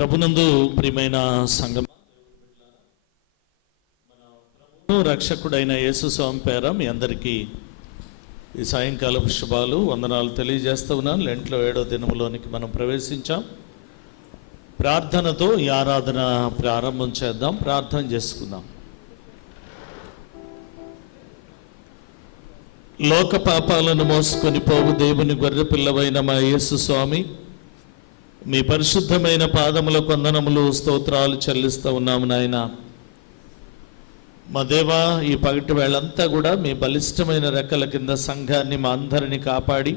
ప్రభునందు ప్రియమైన సంఘం, రక్షకుడైన యేసు స్వామి పేర మీ అందరికీ ఈ సాయంకాలపు శుభాలు వందనాలు తెలియజేస్తూ ఉన్నాను. లెంట్లో 7వ దినంలోనికి మనం ప్రవేశించాం. ప్రార్థనతో ఈ ఆరాధన ప్రారంభం చేద్దాం. ప్రార్థన చేసుకుందాం. లోక పాపాలను మోసుకొని పోవు దేవుని గొర్రె పిల్లవైన మా యేసు స్వామి, మీ పరిశుద్ధమైన పాదముల వందనములు స్తోత్రాలు చెల్లిస్తూ ఉన్నాము నాయన. మా దేవా, ఈ పగటి వేళంతా కూడా మీ బలిష్టమైన రెక్కల కింద సంఘాన్ని మా అందరినీ కాపాడి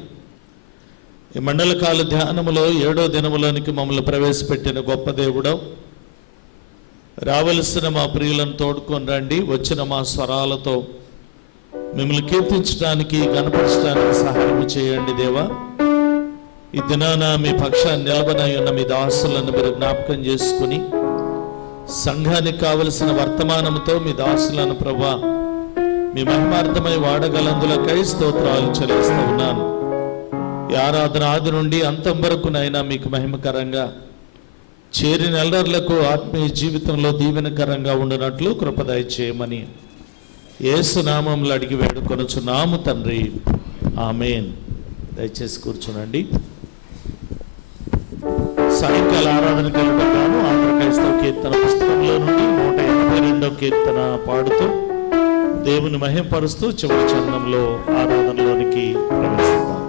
ఈ మండలకాల ధ్యానములో 7వ దినములోనికి మమ్మల్ని ప్రవేశపెట్టిన గొప్ప దేవుడవు. రావలసిన మా ప్రియులను తోడుకొని రండి. వచ్చిన మా స్వరాలతో మిమ్మల్ని కీర్తించడానికి, కనపరచడానికి సహాయం చేయండి దేవా. ఈ దినాన మీ పక్షాన్ని నిలబడై ఉన్న మీ దాసులను మీరు జ్ఞాపకం చేసుకుని సంఘానికి కావలసిన వర్తమానంతో మీ దాసులను ప్రభా మీ మహిమార్థమై వాడగలందులకై స్తోత్రాలు చెల్లిస్తూ ఉన్నాను. ఈ ఆరాధన ఆది నుండి అంతం వరకునైనా మీకు మహిమకరంగా చేరిన ఎల్లర్లకు ఆత్మీయ జీవితంలో దీవెనకరంగా ఉండినట్లు కృప దయచేయమని యేసు నామములో అడిగి వేడుకొనుచున్నాము తండ్రి, ఆమేన్. దయచేసి కూర్చునండి. సాయంకాల ఆరాధనకు వెళ్ళగాను ఆంధ్ర క్రైస్తవ కీర్తన పుస్తకంలో నుండి 182వ కీర్తన పాడుతూ దేవుని మహిమపరుస్తూ చివరి చరణంలో ఆరాధనలోనికి ప్రవేశిద్దాం.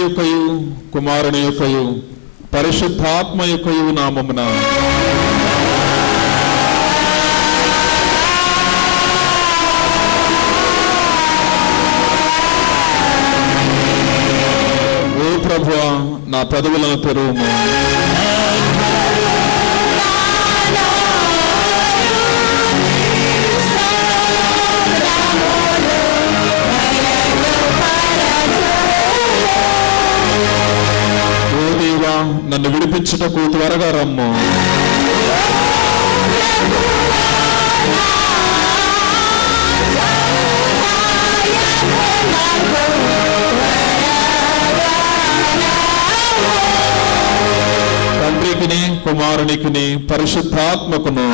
యొక్కయు కుమారుని యొక్కయు పరిశుద్ధాత్మ యొక్కయు నామమున ఓ ప్రభువా, నా పెదవులను తెరువుము. నన్ను విడిపించుటకు త్వరగా రమ్ము. తండ్రికిని కుమారునికిని పరిశుద్ధాత్మకును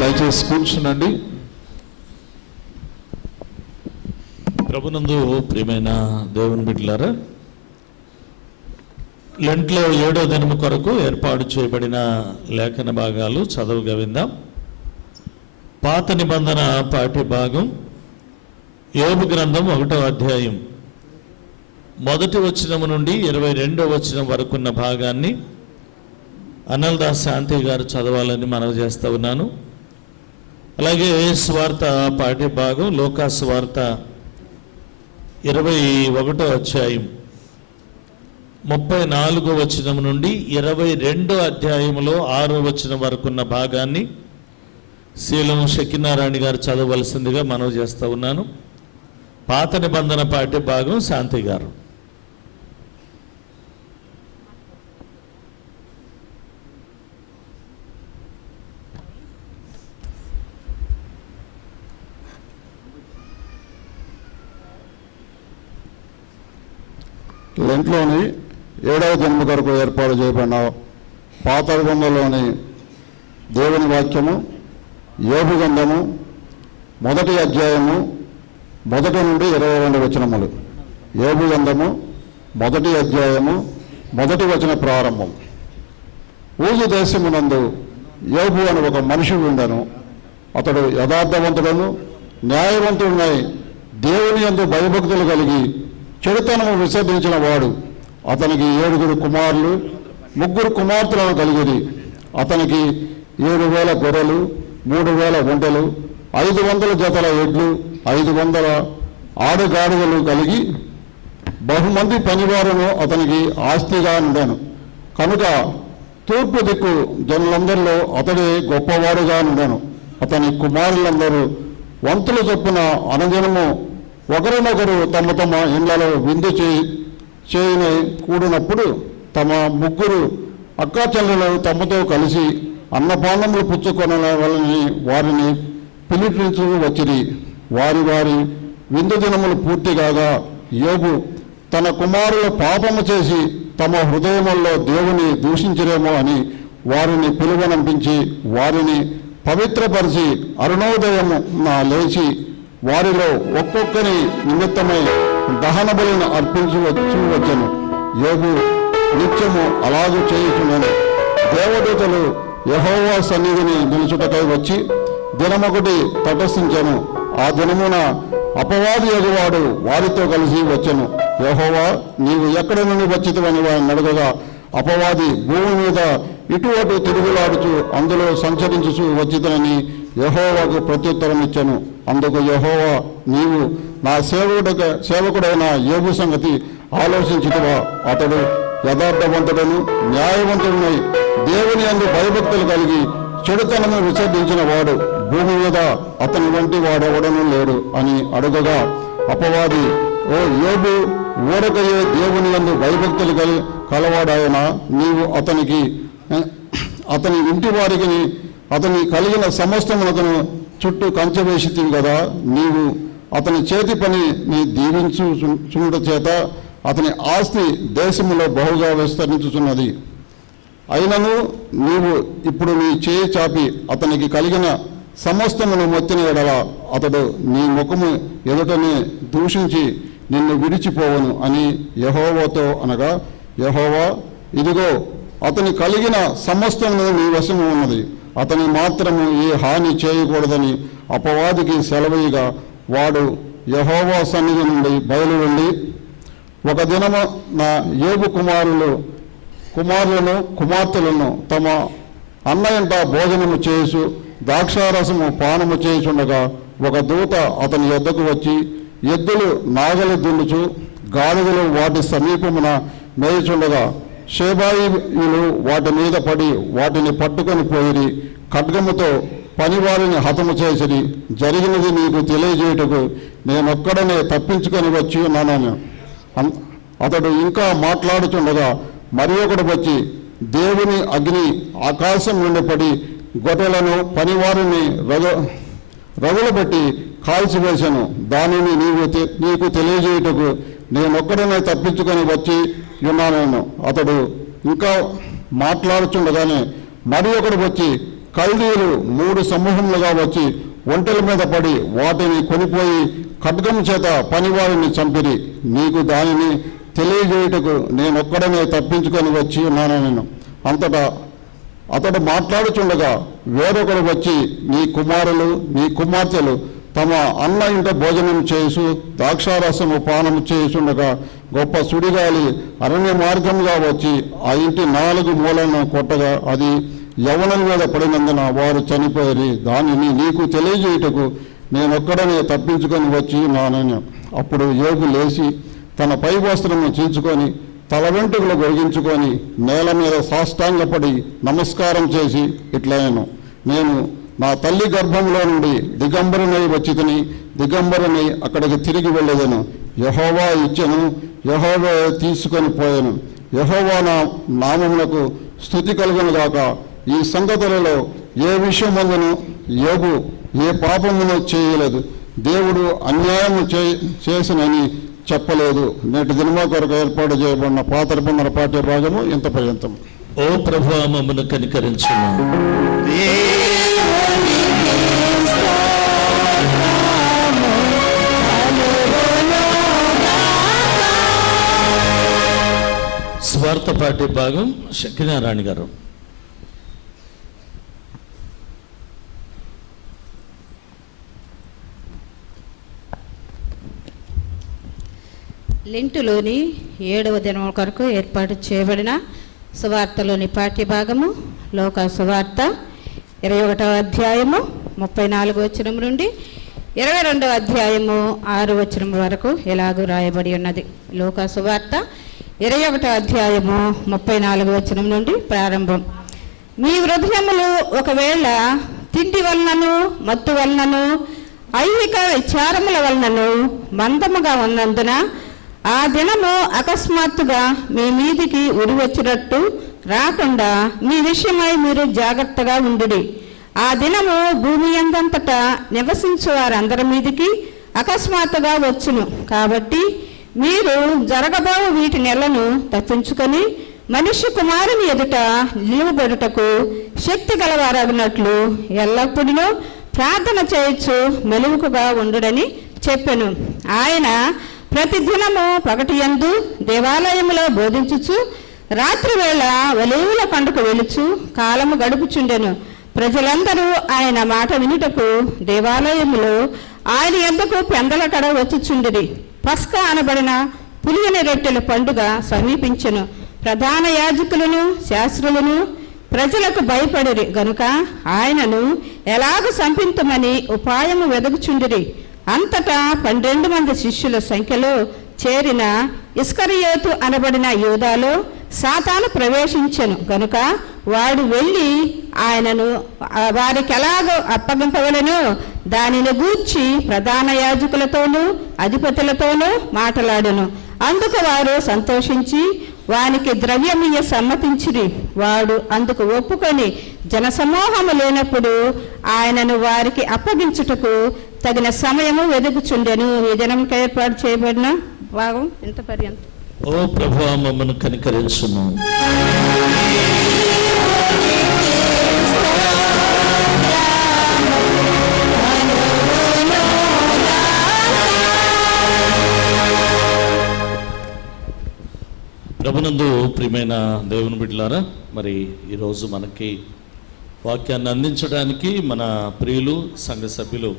దయచేసి కూర్చునండి. ప్రభునందు ప్రియమైన దేవుని బిడ్డలారా, లెంట్లో 7వ దినము కొరకు ఏర్పాటు చేయబడిన లేఖన భాగాలు చదువుగా విందాం. పాత నిబంధన పాఠ్య భాగం యోబు గ్రంథం 1వ అధ్యాయం 1వ వచనము నుండి 22వ వచనం వరకున్న భాగాన్ని అన్నల్దాస్ శాంతి గారు చదవాలని మనవి చేస్తూ ఉన్నాను. అలాగే స్వార్త పాఠ్య భాగం లోకా స్వార్త 21వ అధ్యాయం 34వ వచనం నుండి 22వ అధ్యాయంలో 6వ వచనం వరకున్న భాగాన్ని శీలం షకినారాణి గారు చదవలసిందిగా మనవి చేస్తూ ఉన్నాను. పాత నిబంధన పాఠ్య భాగం శాంతి గారు. లెంట్లోని 7వ దినము కొరకు ఏర్పాటు చేయబడిన పాత నిబంధనలోని దేవుని వాక్యము యోబు గ్రంథము 1వ అధ్యాయము 1 నుండి 22 వచనములు. యోబు గ్రంథము 1వ అధ్యాయము 1వ వచన ప్రారంభం. ఊజు దేశమునందు యోబు అని ఒక మనిషి ఉండెను. అతడు యథార్థవంతుడను న్యాయవంతుడై దేవుని యందు భయభక్తులు కలిగి చెడుతనము విసర్జించిన వాడు. అతనికి 7 కుమారులు 3 కుమార్తెలను కలిగిరి. అతనికి 7,000 గొర్రెలు, 3,000 ఒంటెలు, 500 జతల ఎడ్లు, 500 ఆడుగాడిదలు కలిగి బహుమంది పనివారును అతనికి ఆస్తిగా ఉండెను. కనుక తూర్పు దిక్కు జనులందరిలో అతడే గొప్పవాడుగా ఉండెను. అతని కుమారులందరూ వంతుల చొప్పున అనుదినము ఒకరినొకరు తమ తమ ఇళ్లలో విందు చేయని కూడినప్పుడు తమ 3 అక్కా చెల్లెలు తమతో కలిసి అన్నపానములు పుచ్చుకొనవలని వారిని పిలిపించు వచ్చిరి. వారి వారి విందు దినములు పూర్తి కాగా యోబు తన కుమారుల పాపము చేసి తమ హృదయముల్లో దేవుని దూషించరేమో అని వారిని పిలువనంపించి వారిని పవిత్రపరిచి అరుణోదయము లేచి వారిలో ఒక్కొక్కరి నిమిత్తమై దహన బలిని వచ్చెను. యోబు నిత్యము అలాగూ చేయుచుండెను. దేవదూతలు యెహోవా సన్నిధిని నిలుచుటకై వచ్చి దినమొకటి తటస్థించెను. ఆ దినమున అపవాది యెహోవాడు వారితో కలిసి వచ్చెను. యెహోవా, నీవు ఎక్కడ నుండి వచ్చితివని వారిని అడగగా అపవాది భూమి మీద ఇటు అటు తిరుగులాడుచు అందులో సంచరించుచు వచ్చితనని యెహోవాకు ప్రత్యుత్తరం ఇచ్చెను. అందుకు యెహోవా, నీవు నా సేవకుడైన యోబు సంగతి ఆలోచించుటవా? అతడు యథార్థవంతుడను న్యాయవంతుడనై దేవుని యందు భయభక్తులు కలిగి చెడుతనము విసర్జించిన వాడు. భూమి మీద అతని వంటి వాడెవడనూ లేడు అని అడుగగా అపవాది, ఓ యోబు, ఊరకయే దేవుని యందు భయభక్తులు కలవాడాయన నీవు అతని ఇంటి వారికి అతని కలిగిన సమస్తమునకు చుట్టూ కంచె వేసితివి కదా. నీవు అతని చేతి పని నీ దీవించుచుండ చేత అతని ఆస్తి దేశములో బహుగా విస్తరించుచున్నది. అయినను నీవు ఇప్పుడు నీ చేయి చాపి అతనికి కలిగిన సమస్తమును మొత్తిన ఎడల అతడు నీ ముఖము ఎదుటనే దూషించి నిన్ను విడిచిపోవను అని యెహోవాతో అనగా, యెహోవా, ఇదిగో అతని కలిగిన సమస్తము నీ వశము ఉన్నది, అతని మాత్రము ఏ హాని చేయకూడదని అపవాదికి సెలవీగా వాడు యెహోవా సన్నిధి నుండి బయలు వెళ్ళి ఒక దినము నా యోబు కుమారులను కుమార్తెలను తమ అన్నయంట భోజనము చేసు ద్రాక్షారసము పానము చేయుచుండగా ఒక దూత అతని యొద్దకు వచ్చి, ఎద్దులు నాగలి దున్నుచు గాడిదలు వాటి సమీపమున మేయుచుండగా షేబాయిలు వాటి మీద పడి వాటిని పట్టుకొని పోయిరి, ఖడ్గముతో పనివారిని హతము చేసిరి. జరిగినది నీకు తెలియజేయుటకు నేనొక్కడనే తప్పించుకొని వచ్చి ఉన్నాను. అతడు ఇంకా మాట్లాడుచుండగా మరి ఒకడు వచ్చి దేవుని అగ్ని ఆకాశం నుండి పడి గొర్రెలను పనివారిని రగులబెట్టి కాల్చివేశాను. దానిని నీకు తెలియజేయుటకు నేనొక్కడనే తప్పించుకొని వచ్చి ఉన్నాను. అతడు ఇంకా మాట్లాడుచుండగానే మరి ఒకడు వచ్చి కల్దీయులు 3 సమూహములుగా వచ్చి ఒంటెల మీద పడి వాటిని కొనిపోయి ఖడ్గం చేత పనివారిని చంపిరి. నీకు దానిని తెలియజేయుటకు నేనొక్కడనే తప్పించుకొని వచ్చి ఉన్నాను. అంతటా అతడు మాట్లాడుచుండగా వేరొకడు వచ్చి నీ కుమారులు నీ కుమార్తెలు తమ అన్న ఇంట భోజనం చేసు ద్రాక్షారసము పానము చేయుచుండగా గొప్ప సుడిగాలి అరణ్య మార్గంగా వచ్చి ఆ ఇంటి 4 మూలను కొట్టగా అది యవనుల మీద పడినందున వారు చనిపోయి. దానిని నీకు తెలియజేయుటకు నేనొక్కడనే తప్పించుకొని వచ్చి ఉన్నాను. అప్పుడు యోబు లేచి తన పై వస్త్రము చించుకొని తల వెంట్రుకలు గొరిగించుకొని నేల మీద సాష్టాంగపడి నమస్కారం చేసి ఇట్లయను, నేను నా తల్లి గర్భంలో నుండి దిగంబరునై వచ్చితిని, దిగంబరునై అక్కడికి తిరిగి వెళ్ళేదను. యెహోవా ఇచ్చెను, యెహోవా తీసుకొని పోయాను. యెహోవా నా నామమునకు స్తుతి కలుగును గాక. ఈ సంగతులలో ఏ విషయమందును యోబు ఏ పాపమును చేయలేదు, దేవుడు అన్యాయము చేసినని చెప్పలేదు. నేటి దినమా కొరకు ఏర్పాటు చేయబడిన పాత నిబంధన పాఠ్య భాగము ఇంత పర్యంతం. ఓ ప్రభువా, మమ్మను కనికరించుము. స్వార్థ పాఠ్య భాగం శక్తినారాయణ గారు. లెంటులోని 7వ దినం కొరకు ఏర్పాటు చేయబడిన సువార్తలోని పాఠ్యభాగము లోకా సువార్త 21వ అధ్యాయము 34వ వచనం నుండి 22వ అధ్యాయము 6వ వచనం వరకు ఎలాగూ రాయబడి ఉన్నది. లోకా సువార్త 21వ అధ్యాయము 34వ వచనం నుండి ప్రారంభం. మీ హృదయములు ఒకవేళ తిండి వలనను మత్తు వలనను ఐహిక విచారముల వలనను మందముగా ఉన్నందున ఆ దినము అకస్మాత్తుగా మీ మీదికి ఉరి వచ్చినట్టు రాకుండా మీ విషయమై మీరు జాగ్రత్తగా ఉండుడి. ఆ దినము భూమి అందంతటా నివసించు వారందరి మీదికి అకస్మాత్తుగా వచ్చును. కాబట్టి మీరు జరగబో వీటి నెలను తప్పించుకొని మనిషి కుమారుని ఎదుట నిలువబడుటకు శక్తి గలవారగినట్లు ఎల్లప్పుడూ ప్రార్థన చేయొచ్చు మెలకుగా ఉండుడని చెప్పెను. ఆయన ప్రతిదినము పగటియందు దేవాలయములో బోధించుచు రాత్రి వేళ ఒలీవల పండుగ వెలుచు కాలము గడుపుచుండెను. ప్రజలందరూ ఆయన మాట వినుటకు దేవాలయములో ఆయన యొద్దకు పెందల కడ వచ్చుచుండిరి. పస్కా అనబడిన పులియని రొట్టెల పండుగ సమీపించెను. ప్రధాన యాజకులను శాస్త్రులను ప్రజలకు భయపడిరి గనుక ఆయనను ఎలాగ సంపించమని ఉపాయము వెదకుచుండిరి. అంతటా 12 మంది శిష్యుల సంఖ్యలో చేరిన ఇస్కరియోతు అనబడిన యూదాలో సాతాను ప్రవేశించెను గనుక వాడు వెళ్ళి ఆయనను వారికి ఎలాగో అప్పగింపవలెనో దానిని గూర్చి ప్రధాన యాజకులతోనూ అధిపతులతోనూ మాట్లాడెను. అందుకు వారు సంతోషించి వానికి ద్రవ్యమియ్య సమ్మతించిరి. వాడు అందుకు ఒప్పుకొని జనసమూహము లేనప్పుడు ఆయనను వారికి అప్పగించుటకు తగిన సమయము వెదుకుచుండెను. ఈ దినంకి ఏర్పాటు చేయబడిన భాగం ఇంత పర్యంతం. ఓ ప్రభువా, మమ్మను కనికరించుము. ప్రియమైన దేవుని బిడ్డలారా, మరి ఈరోజు మనకి వాక్యాన్ని అందించడానికి మన ప్రియులు సంఘ సభ్యులు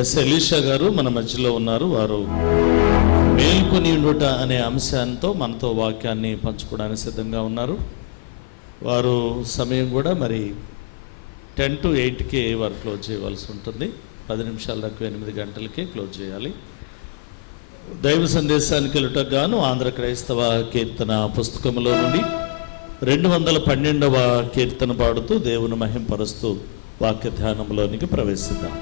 ఎస్ ఎలీషా గారు మన మధ్యలో ఉన్నారు. వారు మేల్కొని ఉండుట అనే అంశాంతో మనతో వాక్యాన్ని పంచుకోవడానికి సిద్ధంగా ఉన్నారు. వారు సమయం కూడా మరి 10 to 8కి వారు క్లోజ్ చేయవలసి ఉంటుంది. 10 నిమిషాల దాకా 8 గంటలకే క్లోజ్ చేయాలి. దైవ సందేశానికి వెళ్ళటకు గాను ఆంధ్ర క్రైస్తవ కీర్తన పుస్తకంలో నుండి 212వ కీర్తన పాడుతూ దేవుని మహింపరుస్తూ వాక్య ధ్యానంలోనికి ప్రవేశిద్దాం.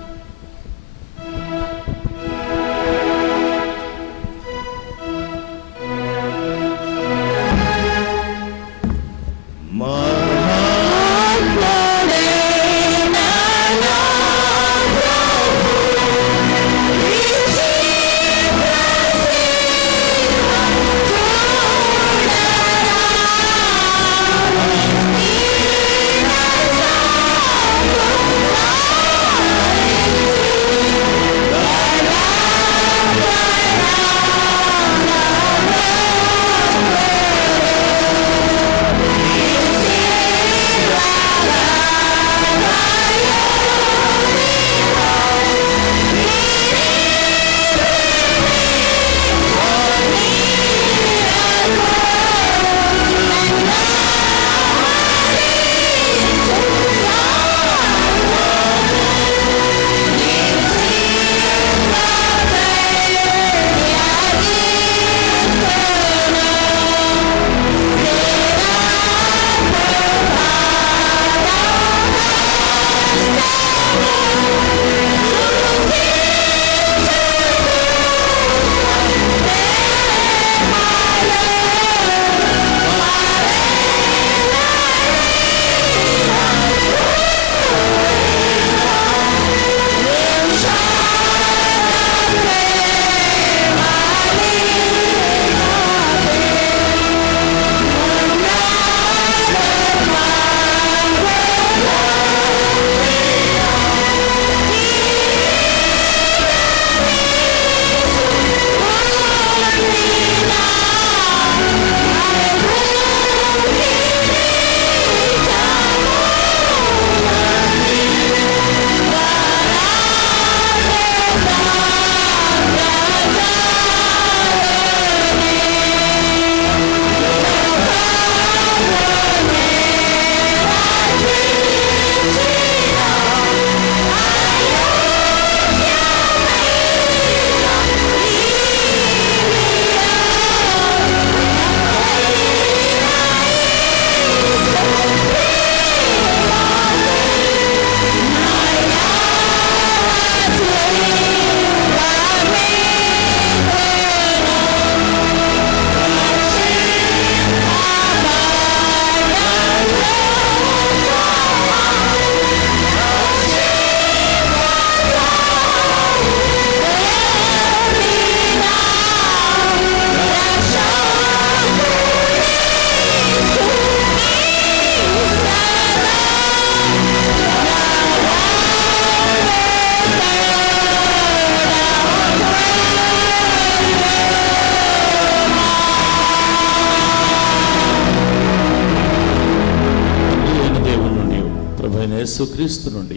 యేసుక్రీస్తు నుండి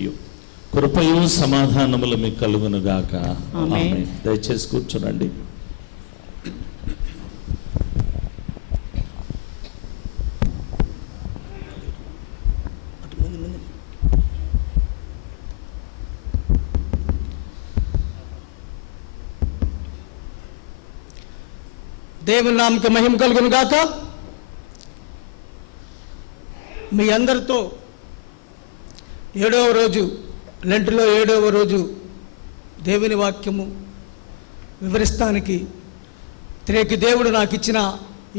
కృపయు సమాధానములు మీకు కలుగునుగాక. ఆమేన్. దయచేసి కూర్చోనండి. దేవుని నామకు మహిమ కలుగును గాక. మీ అందరితో 7వ రోజు, లెంటులో 7వ రోజు దేవుని వాక్యము వివరిస్తానికి త్రేకి దేవుడు నాకు ఇచ్చిన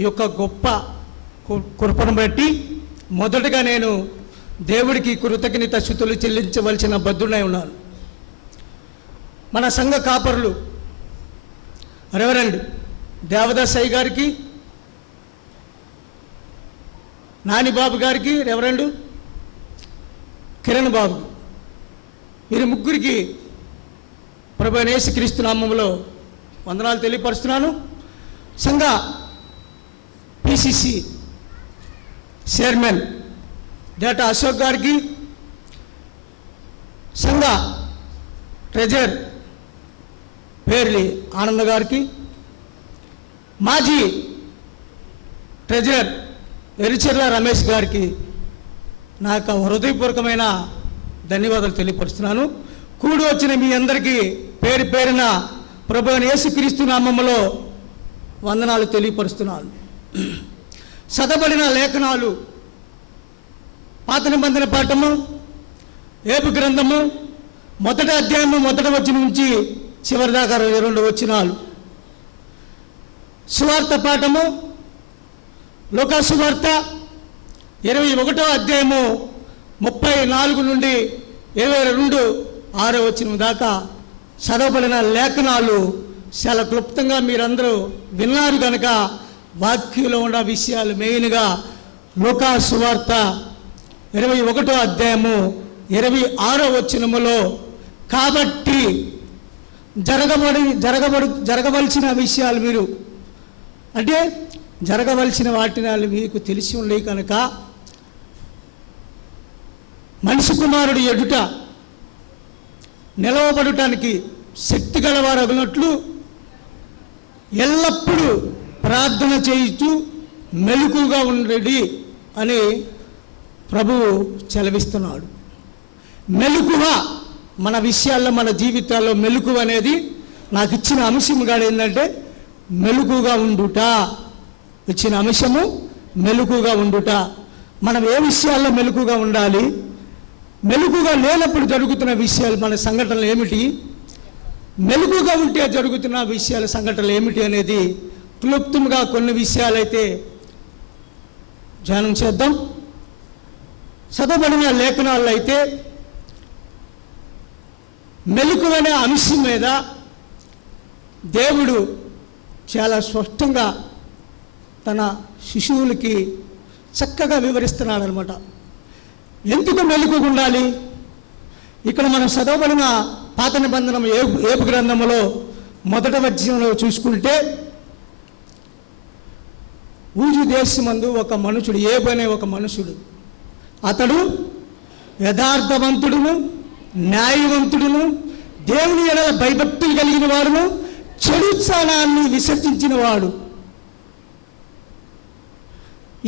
ఈ యొక్క గొప్ప కృపను బట్టి మొదటగా నేను దేవుడికి కృతజ్ఞత స్తుతులు చెల్లించవలసిన బద్దుడై ఉన్నాను. మన సంఘ కాపరులు రెవరెండ్ దేవదాస్ అయ్య గారికి, నానిబాబు గారికి, రెవరెండు కిరణ్ బాబు, వీరి ముగ్గురికి ప్రభువైన యేసుక్రీస్తు నామములో వందనాలు తెలియపరుస్తున్నాను. సంఘ పిసిసి చైర్మన్ డేటా అశోక్ గారికి, సంఘ ట్రెజరర్ పేర్లి ఆనంద్ గారికి, మాజీ ట్రెజరర్ ఎరిచెర్ల రమేష్ గారికి నా యొక్క హృదయపూర్వకమైన ధన్యవాదాలు తెలియపరుస్తున్నాను. కూడి వచ్చిన మీ అందరికీ పేరు పేరున ప్రభువైన యేసుక్రీస్తు నామములో వందనాలు తెలియపరుస్తున్నాను. చదవబడిన లేఖనాలు పాత నిబంధన పాఠము, ఏబు గ్రంథము 1వ అధ్యాయము 1వ వచనం నుంచి చివరి దాకా 22 వచనాలు. సువార్త పాఠము లూకా సువార్త 21వ అధ్యాయము 34 నుండి 22 6వ వచనం దాకా చదవబడిన లేఖనాలు చాలా క్లుప్తంగా మీరందరూ విన్నారు కనుక వాక్యంలో ఉన్న విషయాలు మెయిన్గా లూకా సువార్త 21వ అధ్యాయము 26వ వచనములో కాబట్టి జరగవలసిన విషయాలు మీరు అంటే జరగవలసిన వాటిని మీకు తెలిసి ఉన్నాయి కనుక మనిషి కుమారుడు ఎదుట నిలవబడటానికి శక్తి గలవారు అగినట్లు ఎల్లప్పుడూ ప్రార్థన చేయుచు మెలకుగా ఉండడి అని ప్రభువు సెలవిస్తున్నాడు. మెలకువ మన విషయాల్లో, మన జీవితాల్లో మెలకువ అనేది నాకు ఇచ్చిన అంశం కాదు. ఏంటంటే మెలకుగా ఉండుట ఇచ్చిన అంశము, మెలకుగా ఉండుట. మనం ఏ విషయాల్లో మెలకుగా ఉండాలి, మెలకుగా లేనప్పుడు జరుగుతున్న విషయాలు, మన సంఘటనలు ఏమిటి, మెలకుగా ఉంటే జరుగుతున్న విషయాల సంఘటనలు ఏమిటి అనేది క్లుప్తంగా కొన్ని విషయాలైతే ధ్యానం చేద్దాం. చదవబడిన లేఖనాల్లో అయితే మెలకువనే అంశం మీద దేవుడు చాలా స్పష్టంగా తన శిశువులకి చక్కగా వివరిస్తున్నాడు అనమాట. ఎందుకు మెలకుగా ఉండాలి? ఇక్కడ మనం చదవబడిన పాత నిబంధన ఏబు గ్రంథంలో 1వ అధ్యాయంలో చూసుకుంటే ఊజు దేశమందు ఒక మనుషుడు, ఏబు అనే ఒక మనుషుడు, అతడు యథార్థవంతుడును, న్యాయవంతుడును, దేవుని ఎడల భయభక్తులు కలిగిన వాడును, చెడుతనాన్ని విసర్జించిన వాడు.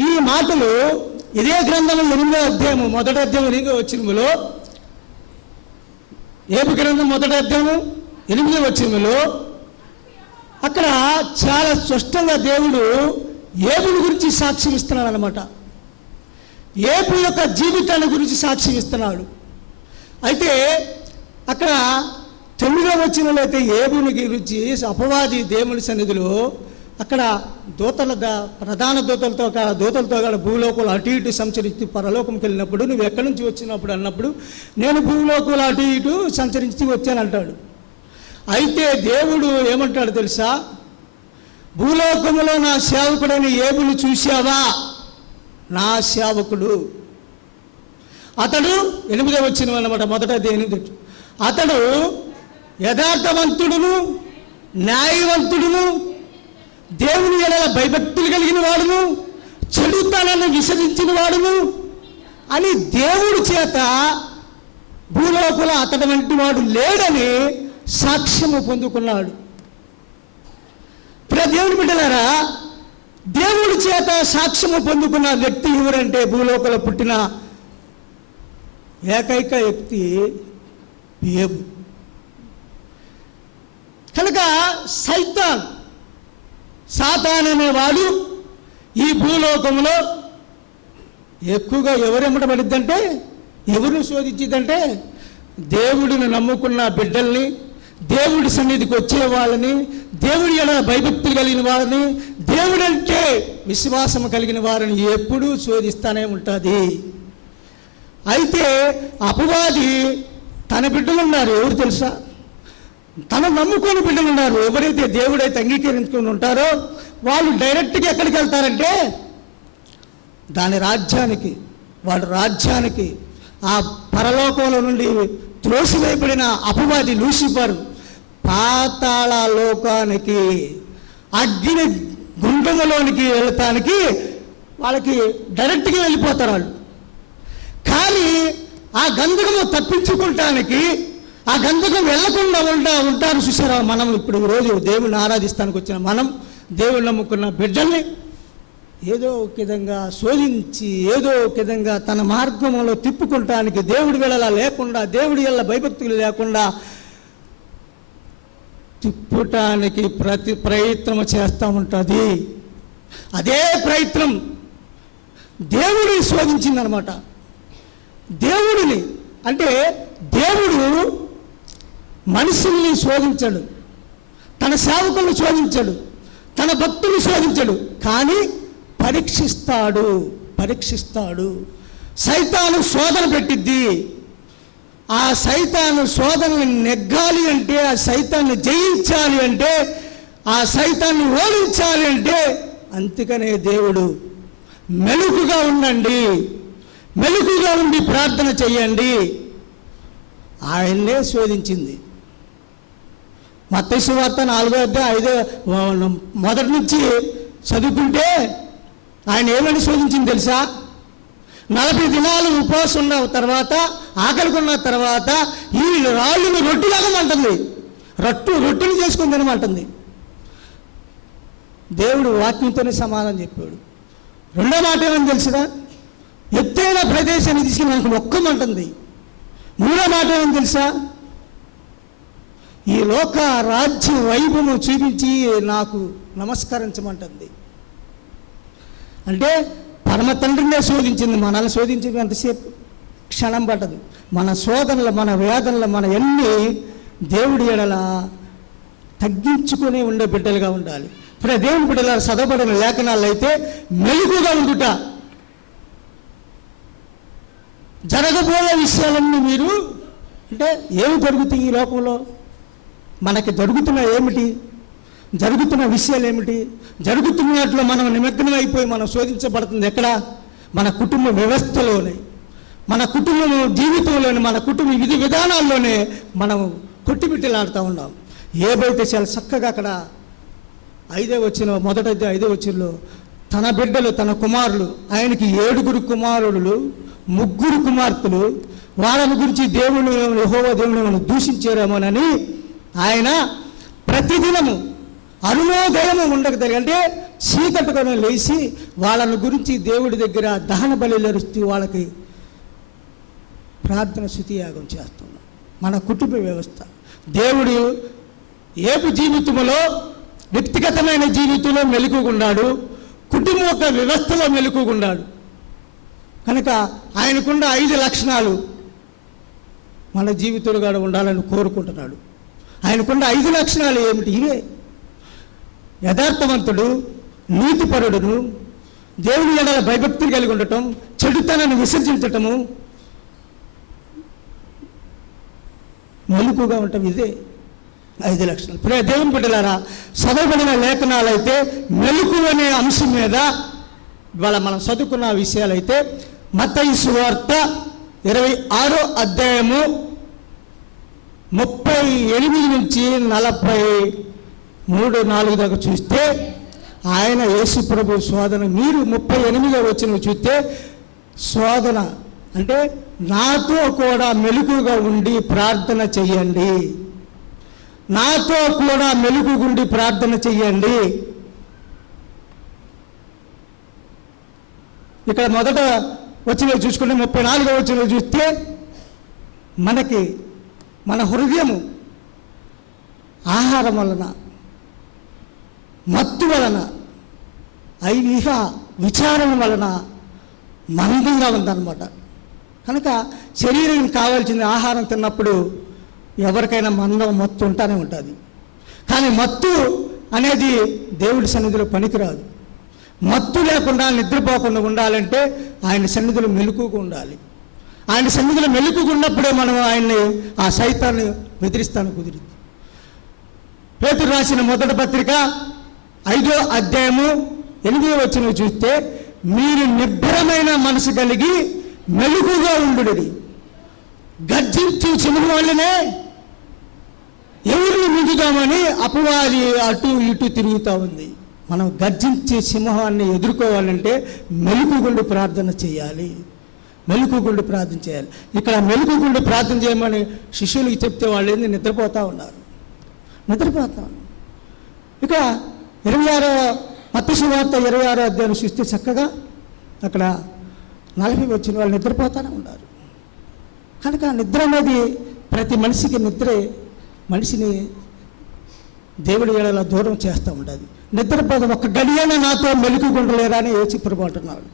ఈ మాటలు ఇదే గ్రంథం 8వ అధ్యాయము 1వ అధ్యాయం 8వ వచనములో, ఏబు గ్రంథం 1వ అధ్యాయము 8వ వచనములో అక్కడ చాలా స్పష్టంగా దేవుడు ఏబుని గురించి సాక్ష్యం ఇస్తున్నాడు అన్నమాట. ఏబు యొక్క జీవితాన్ని గురించి సాక్ష్యం ఇస్తున్నాడు. అయితే అక్కడ 9వ వచనంలో అయితే ఏబుని గురించి అపవాది దేవుని సన్నిధిలో అక్కడ ప్రధాన దూతలతో భూలోకంలో అటు ఇటు సంచరించి పరలోకంకి వెళ్ళినప్పుడు, నువ్వు ఎక్కడి నుంచి వచ్చినప్పుడు అన్నప్పుడు, నేను భూలోకంలో అటు ఇటు సంచరించి వచ్చానంటాడు. అయితే దేవుడు ఏమంటాడు తెలుసా? భూలోకంలో నా సేవకుడైన ఏబుని చూశావా? నా సేవకుడు అతడు 8వ వచనం అన్నమాట. 1వ అధ్యాయం అతడు యథార్థవంతుడును, న్యాయవంతుడును, దేవుని ఎడల భయభక్తులు కలిగిన వాడును, చెడుతనాన్ని విసర్జించిన వాడును అని దేవుడి చేత భూలోకంలో అతడి వంటి వాడు లేడని సాక్ష్యము పొందుకున్నాడు. దేవుని బిడ్డలారా, దేవుడి చేత సాక్ష్యము పొందుకున్న వ్యక్తి ఎవరంటే భూలోకంలో పుట్టిన ఏకైక వ్యక్తి ఏబు. కనుక సాతాన్ అనేవాడు ఈ భూలోకంలో ఎక్కువగా ఎవరెమ్మటబడిద్దంటే, ఎవరు శోధించిద్దంటే, దేవుడిని నమ్ముకున్న బిడ్డల్ని, దేవుడి సన్నిధికి వచ్చే వాళ్ళని, దేవుడి ఎడల భయభక్తులు కలిగిన వాళ్ళని, దేవుడంటే విశ్వాసం కలిగిన వారిని ఎప్పుడూ శోధిస్తూనే ఉంటుంది. అయితే అపవాది తన బిడ్డలు ఉన్నారు, ఎవరు తెలుసా? తన నమ్ముకొని బిడ్డలు ఉన్నారు. ఎవరైతే దేవుడైతే అంగీకరించుకొని ఉంటారో వాళ్ళు డైరెక్ట్గా ఎక్కడికి వెళ్తారంటే వాడి రాజ్యానికి, ఆ పరలోకంలో నుండి త్రోసివేయబడిన అపవాది లూసిఫర్ పాతాళ లోకానికి, అగ్ని గుండములోనికి వెళ్తానికి వాళ్ళకి డైరెక్ట్గా వెళ్ళిపోతారు వాళ్ళు. కానీ ఆ గంధకము తప్పించుకుంటానికి, ఆ గంధకం వెళ్లకుండా ఉంటారు చూసారా. మనం ఇప్పుడు ఈరోజు దేవుణ్ణి ఆరాధిస్తానికి వచ్చిన మనం, దేవుని నమ్ముకున్న బిడ్డల్ని ఏదో ఒక విధంగా శోధించి, ఏదో ఒక విధంగా తన మార్గంలో తిప్పుకుంటానికి, దేవుడి వేళలా లేకుండా, దేవుడి వల్ల భయభక్తులు లేకుండా తిప్పటానికి ప్రయత్నం చేస్తూ ఉంటుంది. అదే ప్రయత్నం దేవుడిని శోధించిందనమాట. దేవుడిని అంటే దేవుడు మనుషుల్ని శోధించాడు, తన సేవకులను శోధించాడు, తన భక్తులు శోధించాడు, కానీ పరీక్షిస్తాడు. సైతాను శోధన పెట్టిద్ది. ఆ సైతాను శోధనని నెగ్గాలి అంటే, ఆ సైతాన్ని జయించాలి అంటే, ఆ సైతాన్ని ఓడించాలి అంటే, అందుకనే దేవుడు మెలకుగా ఉండండి, మెలకుగా ఉండి ప్రార్థన చెయ్యండి. ఆయన్నే శోధించింది. మత్తయి సువార్త 4వ అధ్యాయం 5 మొదటి నుంచి చదువుకుంటే ఆయన ఏమని శోధించింది తెలుసా? 40 దినాలు ఉపవాసం ఉన్న తర్వాత, ఆకలికున్న తర్వాత ఈ రాళ్ళుని రొట్టెలాగా అంటుంది, రొట్టెని చేసుకుని తినమంటుంది. దేవుడు వాక్యంతోనే సమాధానం చెప్పాడు. రెండో మాట ఏమని తెలుసుదా? ఎత్తైన ప్రదేశాన్ని తీసుకుని నాకు మొక్కమంటుంది. మూడో మాట ఏమని తెలుసా? ఈ లోక రాజ్య వైభవం చూపించి నాకు నమస్కరించమంటుంది. అంటే పరమ తండ్రినే శోధించింది. మనల్ని శోధించింది ఎంతసేపు? క్షణం పట్టదు. మన శోధనలు, మన వేదనలు, మన ఎన్ని దేవుడి ఎడల తగ్గించుకుని ఉండే బిడ్డలుగా ఉండాలి. ఇప్పుడు దేవుని బిడ్డల చదవబడిన లేఖనాలు అయితే మెలుగుగా ఉండుట, జరగబోయే విషయాలన్నీ మీరు అంటే ఏమి జరుగుతాయి ఈ లోకంలో, మనకి జరుగుతున్న ఏమిటి, జరుగుతున్న విషయాలు ఏమిటి, జరుగుతున్నట్లు మనం నిమగ్నం అయిపోయి మనం శోధించబడుతుంది ఎక్కడ? మన కుటుంబ వ్యవస్థలోనే, మన కుటుంబ జీవితంలోనే, మన కుటుంబ విధి విధానాల్లోనే మనం కొట్టిబిట్టలాడుతూ ఉన్నాం. ఏవైతే చాలా చక్కగా అక్కడ 5వ వచనం, మొదటి 5వ వచనంలో తన బిడ్డలు, తన కుమారులు, ఆయనకి 7 కుమారులు 3 కుమార్తెలు, వాళ్ళని గురించి దేవుని యెహోవా దేవుని దూషించారేమోనని ఆయన ప్రతిదినము అరుణోదయము ఉండక అంటే చీకట్టుకొని లేచి వాళ్ళని గురించి దేవుడి దగ్గర దహన బలులు అరుస్తూ వాళ్ళకి ప్రార్థన స్తుతియాగం చేస్తున్నాం. మన కుటుంబ వ్యవస్థ దేవుడు ఏపు జీవితంలో, వ్యక్తిగతమైన జీవితంలో మెలకుగున్నాడు, కుటుంబ యొక్క వ్యవస్థలో మెలకుగున్నాడు. కనుక ఆయనకున్న 5 లక్షణాలు మన జీవితంలో కూడా ఉండాలని కోరుకుంటున్నాడు. ఆయనకున్న 5 లక్షణాలు ఏమిటి? ఇవే: యథార్థవంతుడు, నీతిపరుడును, దేవుని ఎడల భయభక్తులు కలిగి ఉండటం, చెడుతనాన్ని విసర్జించటము, మెలకుగా ఉండటం. ఇదే 5 లక్షణాలు. ప్రియ దేవుని బిడ్డలారా, చదవబడిన లేఖనాలు అయితే మెలకువ అనే అంశం మీద ఇవాళ మనం చదువుకున్న విషయాలైతే మత్తయి సువార్త 26వ అధ్యాయము 38 నుంచి 43-4 దాకా చూస్తే ఆయన యేసు ప్రభు శోధన, మీరు 38వ వచనం చూస్తే శోధన అంటే నాతో కూడా మెలకుగా ఉండి ప్రార్థన చెయ్యండి, నాతో కూడా మెలకుగుండి ప్రార్థన చెయ్యండి. ఇక్కడ మొదట వచ్చిన చూసుకుంటే 34వ వచనం చూస్తే మనకి మన హృదయము ఆహారం వలన, మత్తు వలన, ఐవిహ విచారణ వలన మందంగా ఉందన్నమాట. కనుక శరీరానికి కావాల్సిన ఆహారం తిన్నప్పుడు ఎవరికైనా మందం, మత్తు ఉంటానే ఉంటుంది. కానీ మత్తు అనేది దేవుడి సన్నిధిలో పనికిరాదు. మత్తు లేకుండా, నిద్రపోకుండా ఉండాలంటే ఆయన సన్నిధిలో మెలకుగా ఉండాలి. ఆయన సన్నిధిలో మెలకుగా ఉన్నప్పుడే మనం ఆయన్ని, ఆ సైతాన్ని బెదిరిస్తాను కుదిరింది. పేతురు రాసిన మొదటి పత్రిక 5వ అధ్యాయము 8వ వచనం చూస్తే మీరు నిబ్బరమైన మనసు కలిగి మెలకుగా ఉండుడి, గర్జించు సింహం వల్లనే ఎవరిని మింగుదామని అపవాది అటు ఇటు తిరుగుతూ ఉంది. మనం గర్జించే సింహాన్ని ఎదుర్కోవాలంటే మెలకుగుండి ప్రార్థన చేయాలి. మెలకుగుండి ప్రార్థన చేయాలి. ఇక్కడ మెలకుగుండి ప్రార్థన చేయమని శిష్యులకి చెప్తే వాళ్ళు ఏంది నిద్రపోతూ ఉన్నారు. ఇక 26వ మత్తయి సువార్త 26వ అధ్యాయం చూస్తే చక్కగా అక్కడ 40 వచ్చిన వాళ్ళు నిద్రపోతూనే ఉన్నారు. కనుక నిద్ర అనేది ప్రతి మనిషికి నిద్రే మనిషిని దేవుడి ఏడలా దూరం చేస్తూ ఉంటుంది. నిద్రపోతే ఒక్క గడి అయినా నాతో మెలకుగుండలేరా అని యేసు ప్రభువు అంటున్నాడు.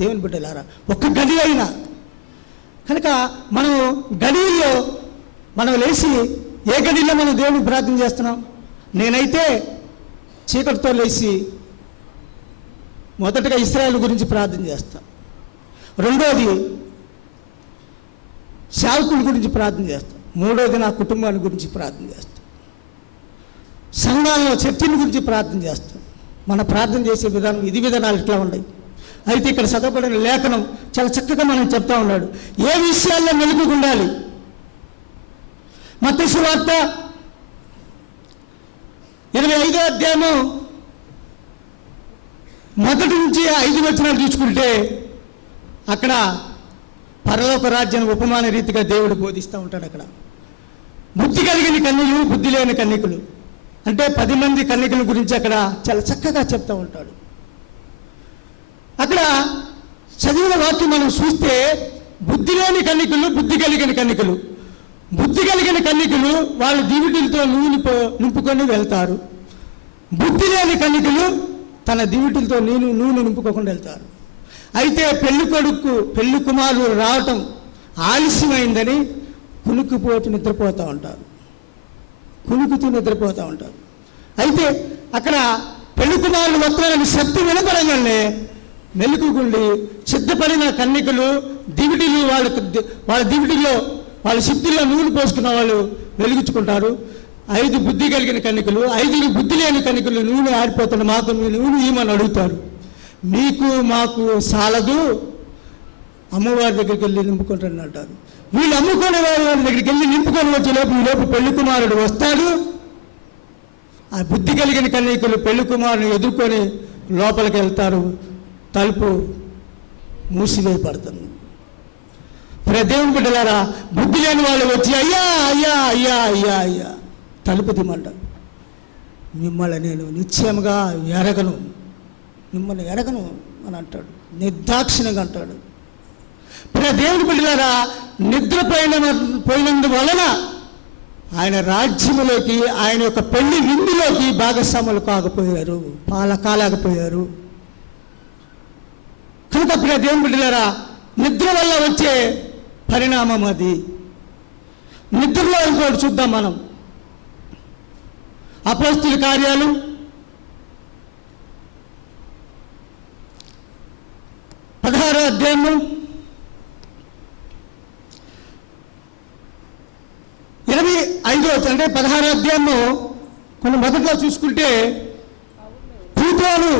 దేవుని బిడ్డలారా, ఒక్క గడి అయినా. కనుక మనం గడిలో మనం లేచి ఏ గడిలో మనం దేవునికి ప్రార్థన చేస్తున్నాం? నేనైతే చీకటితో లేచి మొదటగా ఇశ్రాయేలు గురించి ప్రార్థన చేస్తాను. రెండోది సేవకుల గురించి ప్రార్థన చేస్తాం. మూడోది నా కుటుంబాన్ని గురించి ప్రార్థన చేస్తాం. సంఘాలలో చర్చిల గురించి ప్రార్థన చేస్తాం. మన ప్రార్థన చేసే విధానం ఇది విధానాలు ఇట్లా ఉన్నాయి. అయితే ఇక్కడ చదవబడిన లేఖనం చాలా చక్కగా మనం చెప్తా ఉన్నాడు ఏ విషయాల్లో మెలకుగా ఉండాలి. మత్తయి సువార్త 25వ అధ్యాయము 1 నుంచి 5 వచనాలు చూసుకుంటే అక్కడ పరలోక రాజ్యాన్ని ఉపమాన రీతిగా దేవుడు బోధిస్తూ ఉంటాడు. అక్కడ బుద్ధి కలిగిన కన్యలు, బుద్ధి లేని కన్యకులు అంటే 10 మంది కన్యకుల గురించి అక్కడ చాలా చక్కగా చెప్తూ ఉంటాడు. అక్కడ చదివిన వాక్యం మనం చూస్తే బుద్ధి లేని కన్యకులు, బుద్ధి కలిగిన కన్యకులు. బుద్ధి కలిగిన కన్యకులు వాళ్ళు దివిటీలతో నూనె నింపుకొని వెళ్తారు. బుద్ధి లేని కన్యకులు తన దివిటీలతో నూనె నింపుకోకుండా వెళ్తారు. అయితే పెళ్లి కుమారులు రావటం ఆలస్యమైందని కునుకుపోతూ నిద్రపోతూ ఉంటారు. అయితే అక్కడ పెళ్లి కుమారులు వస్తున్నారని శబ్దం వినపడంగానే మెలకుగుండి సిద్ధపడిన కన్యకులు దివిటీలు వాళ్ళ దివిటీలో వాళ్ళ శక్తిలో నూనె పోసుకున్న వాళ్ళు వెలిగించుకుంటారు. 5 బుద్ధి కలిగిన కన్యకులు, 5 బుద్ధి లేని కన్యకులు నూనె ఆరిపోతున్న మాకు నూనె ఇవ్వమని అడుగుతారు. మీకు మాకు సాలదు, అమ్మవారి దగ్గరికి వెళ్ళి నింపుకుంటారని అంటారు. వీళ్ళు అమ్ముకునే వారి దగ్గరికి వెళ్ళి నింపుకొని వచ్చే లోపు పెళ్లి కుమారుడు వస్తాడు. ఆ బుద్ధి కలిగిన కన్యకులు పెళ్లి కుమారుని ఎదుర్కొని లోపలికి వెళ్తారు. తలుపు మూసివేయబడుతుంది. దేవుని బిడ్డలారా, బుద్ధి లేని వాళ్ళు వచ్చి అయ్యా అయ్యా అయ్యా అయ్యా అయ్యా తలుపు తీమంటారు. మిమ్మల్ని నేను నిశ్చయముగా మిమ్మల్ని ఎరగను అని అంటాడు. నిర్దాక్షిణంగా అంటాడు. దేవుని బిడ్డలారా, పోయినందువలన ఆయన రాజ్యములోకి, ఆయన యొక్క పెళ్లి విందులోకి భాగస్వాములు కాకపోయారు, కాలేకపోయారు. కనుక దేవుని బిడ్డలారా, నిద్ర వల్ల వచ్చే పరిణామం అది. నిద్రలో ఇంకోటి చూద్దాం మనం. అపోస్తుల కార్యాలు 16వ అధ్యాయము 25వ అంటే 16వ అధ్యాయము కొన్ని మొదట్లో చూసుకుంటే ప్లూటోను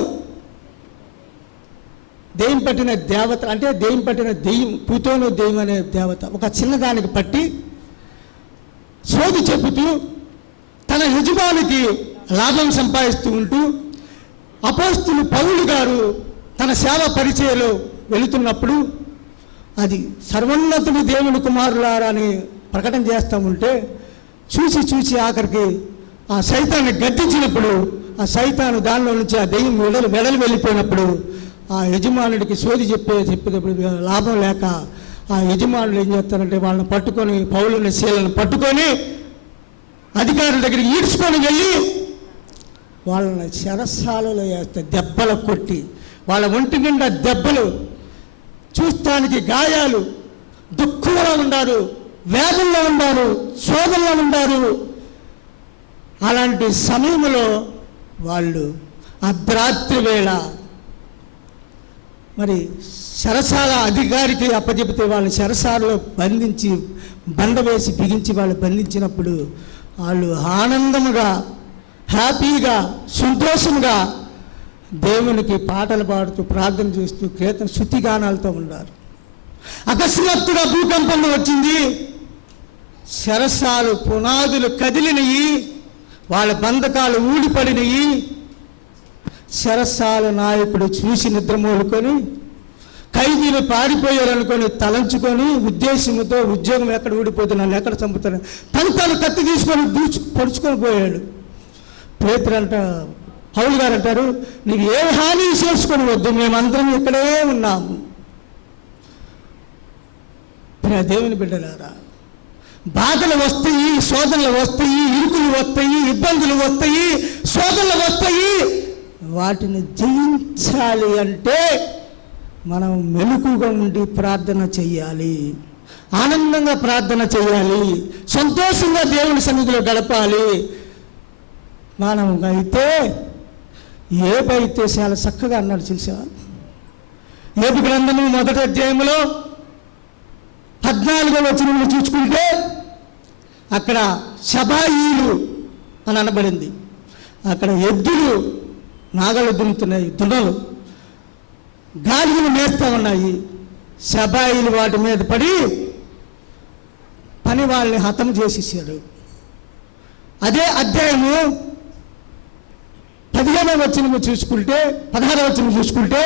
దెయ్యం పట్టిన దేవత, అంటే దెయ్యం పట్టిన దెయ్యం, ప్లూటోను దెయ్యం అనే దేవత ఒక చిన్నదానికి పట్టి సోది చెబుతూ తన యజమానికి లాభం సంపాదిస్తూ ఉంటూ అపోస్తులు పౌలు గారు తన సేవ పరిచయలో వెళుతున్నప్పుడు అది సర్వోన్నతుని దేవుని కుమారులారా అని ప్రకటన చేస్తూ ఉంటే చూసి ఆఖరికి ఆ సైతాన్ని గద్దించినప్పుడు ఆ సైతాను దానిలో నుంచి ఆ దెయ్యం వెడలు వెళ్ళిపోయినప్పుడు ఆ యజమానుడికి సోది చెప్పేటప్పుడు లాభం లేక ఆ యజమానులు ఏం చేస్తారంటే వాళ్ళని పట్టుకొని, పౌలుని శీలను పట్టుకొని అధికారుల దగ్గరికి ఈడ్చుకొని వెళ్ళి వాళ్ళని చెరసాలలో వేస్తే దెబ్బలు కొట్టి, వాళ్ళ ఒంటి నిండా దెబ్బలు, చూస్తానికి గాయాలు, దుఃఖంలో ఉన్నారు, వేదనలో ఉన్నారు, శోధనలో ఉన్నారు. అలాంటి సమయంలో వాళ్ళు అర్ధరాత్రి వేళ మరి చెరసాల అధికారికి అప్పచెబితే వాళ్ళని చెరసాలలో బంధించి బండ వేసి బిగించి వాళ్ళు బంధించినప్పుడు వాళ్ళు ఆనందముగా, హ్యాపీగా, సంతోషంగా దేవునికి పాటలు పాడుతూ ప్రార్థన చేస్తూ కీర్తన శృతిగానాలతో ఉన్నారు. అకస్మాత్తుగా భూకంపం వచ్చింది. శరసాలు పునాదులు కదిలినయి, వాళ్ళ బంధకాలు ఊడిపడినయి. చెరసాల నాయకుడు చూసి నిద్ర మేలుకొని ఖైదీలు పారిపోయారనుకొని తలంచుకొని ఉద్దేశంతో ఉద్యోగం ఎక్కడ ఊడిపోతుంది, నన్ను ఎక్కడ చంపుతాను తను కత్తి తీసుకొని పొడుచుకొని పోయాడు. పౌలు గారు అంటారు, నీకు ఏ హాని చేసుకొని వద్దు, మేమందరం ఇక్కడే ఉన్నాము. దేవుని బిడ్డలారా, బాధలు వస్తాయి, శోధనలు వస్తాయి, ఇరుకులు వస్తాయి, ఇబ్బందులు వస్తాయి, శోధనలు వస్తాయి. వాటిని జయించాలి అంటే మనం మెలకుగా ఉండి ప్రార్థన చెయ్యాలి, ఆనందంగా ప్రార్థన చేయాలి, సంతోషంగా దేవుని సన్నిధిలో గడపాలి. మనం అయితే ఏబైతే చాలా చక్కగా అన్నాడు చూసా. ఏబు గ్రంథము 1వ అధ్యాయంలో 14వ వచనంలో చూసుకుంటే అక్కడ షబాయిలు అని అనబడింది. అక్కడ ఎద్దులు నాగలు దున్నుతున్నాయి, దున్నలు గాలిని మేస్తూ ఉన్నాయి. షబాయిలు వాటి మీద పడి పని వాళ్ళని హతం చేసేసాడు. అదే అధ్యాయము 15వ వచనము చూసుకుంటే 16వ వచనం చూసుకుంటే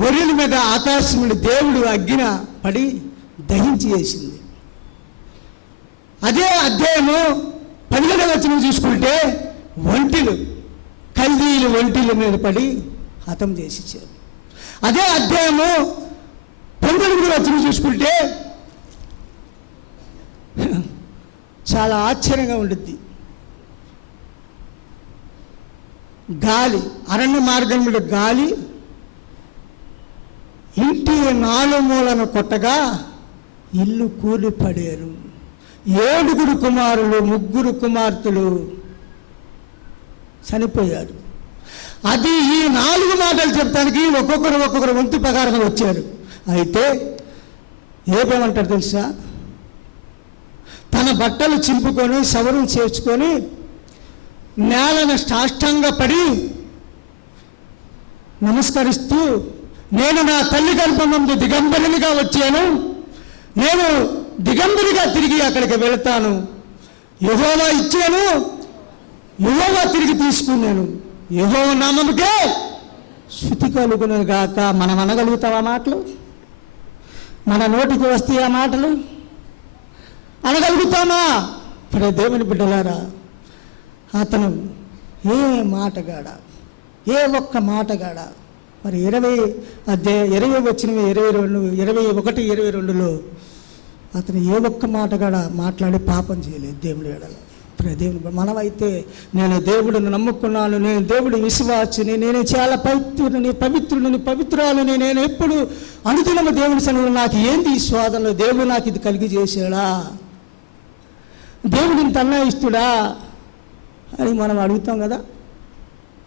గొర్రెల మీద ఆకాశం దేవుడు అగ్గిన పడి దహించి వేసింది. అదే అధ్యాయము 15వ వచనం చూసుకుంటే ఖైదీలు ఒంటిల మీద పడి హతం చేసేసారు. అదే అధ్యాయము 19వ వచనం చూసుకుంటే చాలా ఆశ్చర్యంగా ఉండుద్ది. గాలి, అరణ్య మార్గం మీద గాలి ఇంటి 4 మూలను కొట్టగా ఇల్లు కూలిపడారు. 7 కుమారులు 3 కుమార్తెలు చనిపోయారు. అది ఈ 4 మాటలు చెప్తానికి ఒక్కొక్కరు వంతు ప్రకారంగా వచ్చారు. అయితే ఏమేమంటారు తెలుసా? తన బట్టలు చింపుకొని సవరం చేర్చుకొని నేలను సాష్టాంగ పడి నమస్కరిస్తూ, నేను నా తల్లి గర్భమందు దిగంబరినిగా వచ్చాను, నేను దిగంబరిగా తిరిగి అక్కడికి వెళతాను, యెహోవా ఇచ్చాను, యెహోవా తిరిగి తీసుకున్నాను, యెహోవా నామముకే స్తుతి కలుగును గాక. మనం అనగలుగుతాం ఆ మాటలు? మన నోటికి వస్తే ఆ మాటలు అనగలుగుతామా? ఇప్పుడు దేవుని బిడ్డలారా, అతను ఏ మాటగాడా, ఏ ఒక్క మాటగాడా మరి 20 వచ్చిన 21 22లో అతను ఏ ఒక్క మాటగాడా మాట్లాడి పాపం చేయలేదు దేవుడి ఎడల. ఇప్పుడు దేవుని మనమైతే నేను దేవుడిని నమ్ముకున్నాను, నేను దేవుడి విశ్వాసిని, నేను చాలా పవిత్రుడిని పవిత్రాలని, నేను ఎప్పుడు అనుదినము దేవుని సన్నిధిలో నాకు ఏంది ఈ శోధనలో, దేవుడు నాకు ఇది కలిగి చేశాడా, దేవుడు ఇంత అన్యాయిస్తుడా అని మనం అడుగుతాం కదా,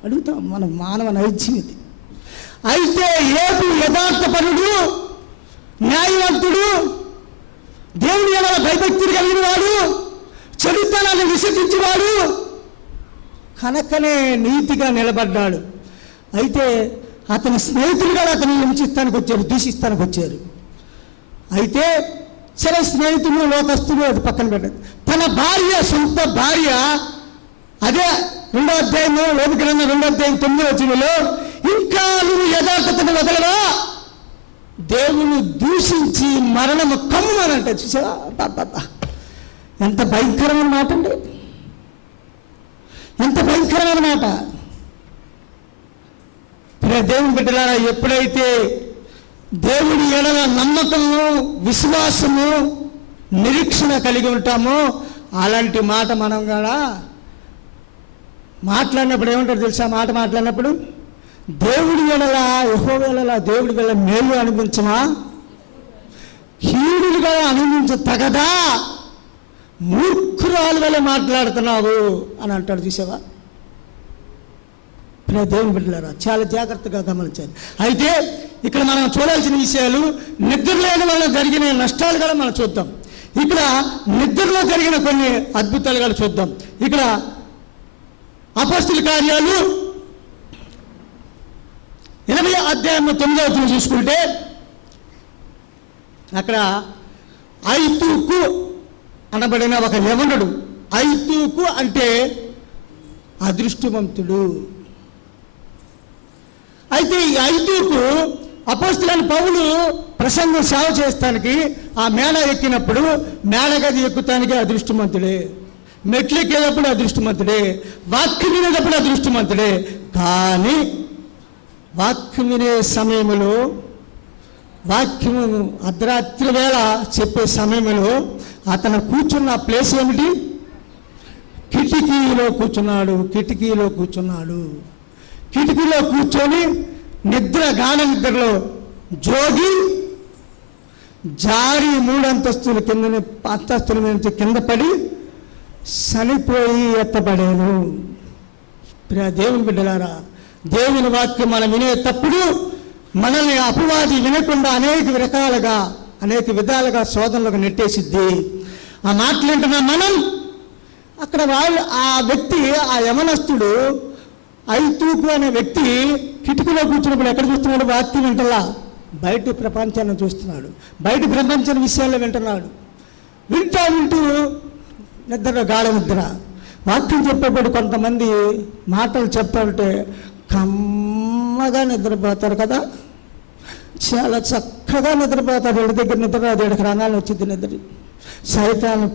అడుగుతాం. మనం మానవ నైజ్యం ఇది. అయితే ఏబు యథార్థపరుడు, న్యాయవంతుడు, దేవుని ఎలా భయభక్తులు కలిగిన వాడు, చెడుతనాన్ని విసర్జించేవాడు కనుకనే నీతిగా నిలబడ్డాడు. అయితే అతని స్నేహితులు కూడా అతని హింసిస్తానికి వచ్చారు, దూషిస్తానికి వచ్చారు. అయితే సరే, స్నేహితులు లోకస్తులు అది పక్కన పెట్టారు. తన భార్య, సొంత భార్య, అదే 2వ అధ్యాయంలో ఏబు గ్రంథం 2వ అధ్యాయం 9వ వచనంలో, ఇంకా నువ్వు యథార్థతను వదలవా, దేవుని దూషించి మరణము కమ్మునంట. చూసావా? ఎంత భయంకరమైన మాట అండి, ఎంత భయంకరమైన మాట. దేవుని బిడ్డలారా, ఎప్పుడైతే దేవుడి ఎడల నమ్మకము, విశ్వాసము, నిరీక్షణ కలిగి ఉంటామో అలాంటి మాట మనం కూడా మాట్లాడినప్పుడు ఏమంటారు తెలుసా? మాట మాట్లాడినప్పుడు దేవుడి ఎడల, యెహోవా ఎడల, దేవుడి వల్ల మేలు అనిపించమా, కీడులుగా అనిపించతగదా, మూర్ఖురాలు వల్ల మాట్లాడుతున్నావు అని అంటాడు. చూసావా? దేవుని బిడ్డలారా, చాలా జాగ్రత్తగా గమనించాలి. అయితే ఇక్కడ మనం చూడాల్సిన విషయాలు, నిద్ర లేని వల్ల జరిగిన నష్టాలు కూడా మనం చూద్దాం. ఇక్కడ నిద్రలో జరిగిన కొన్ని అద్భుతాలు కూడా చూద్దాం. ఇక్కడ అపోస్తలుల కార్యాలు 20వ అధ్యాయం 9వ వచనం చూసుకుంటే అక్కడ ఐతూకు అనబడిన ఒక యవనుడు, ఐతూకు అంటే అదృష్టవంతుడు. అయితే ఈ ఐదుకు అపోస్తలుడైన పౌలు ప్రసంగం సేవ చేస్తానికి ఆ మేడ ఎక్కినప్పుడు మేడగది ఎక్కుతానికి అదృష్టవంతుడే, మెట్లు ఎక్కేటప్పుడు అదృష్టవంతుడే, వాక్యం వినేటప్పుడు అదృష్టవంతుడే. కానీ వాక్యం వినే సమయంలో, వాక్యము అర్ధరాత్రి వేళ చెప్పే సమయంలో అతను కూర్చున్న ప్లేస్ ఏమిటి? కిటికీలో కూర్చున్నాడు. కిటికీలో కూర్చొని గాఢ నిద్రలో జోగి జారి 3 అంతస్తుల మీద కింద పడి చనిపోయి ఎత్తపడాను. దేవుని బిడ్డలారా, దేవుని వాక్యం మనం వినేటప్పుడు మనల్ని అపవాది వినకుండా అనేక విధాలుగా శోధనలకు నెట్టేసిద్ది. ఆ మాటలు వింటున్నా మనం అక్కడ ఆ వ్యక్తి, ఆ యమనస్తుడు ఐతూకు అనే వ్యక్తి కిటికీలో కూర్చున్నప్పుడు ఎక్కడ చూస్తున్నాడు? వాక్యం వింటలా, బయట ప్రపంచాన్ని చూస్తున్నాడు, బయట ప్రపంచం విషయాల్లో వింటున్నాడు. వింటూ గాఢ నిద్ర. వాక్యం చెప్పేప్పుడు కొంతమంది మాటలు చెప్తారంటే కమ్మగా నిద్రపోతారు కదా, చాలా చక్కగా నిద్రపోతారు. వీళ్ళ దగ్గర నిద్ర రాదు, వీళ్ళకి రంగాలు వచ్చింది నిద్ర. సైతాన్ని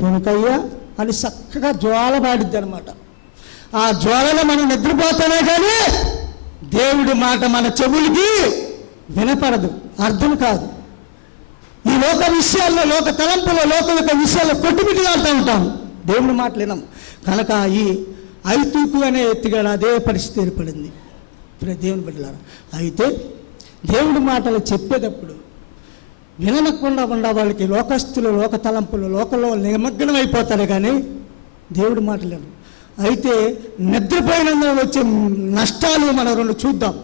పొనుకయ్యా అని చక్కగా జ్వాల పాడిద్ది అనమాట. ఆ జ్వాలలో మనం నిద్రపోతానే కానీ దేవుడి మాట మన చెవులకి వినపడదు, అర్థం కాదు. ఈ లోక విషయాల్లో, లోక తలంపులో, లోక యొక్క విషయాల్లో కొట్టుమిట్టిగాడుతూ ఉంటాం, దేవుడి మాటలు వినం. కనుక ఈ ఐతూకు అనే ఎత్తిగాడు అదే పరిస్థితి ఏర్పడింది. దేవుని బిడ్డలారా, అయితే దేవుడి మాటలు చెప్పేటప్పుడు వినకుండా వాళ్ళకి లోకస్తులు, లోక తలంపులు, లోకంలో నిమగ్నం అయిపోతారు కానీ దేవుడి మాటలు వినరు. అయితే నిద్రపోయినందున వచ్చే నష్టాలు మనం 2 చూద్దాం.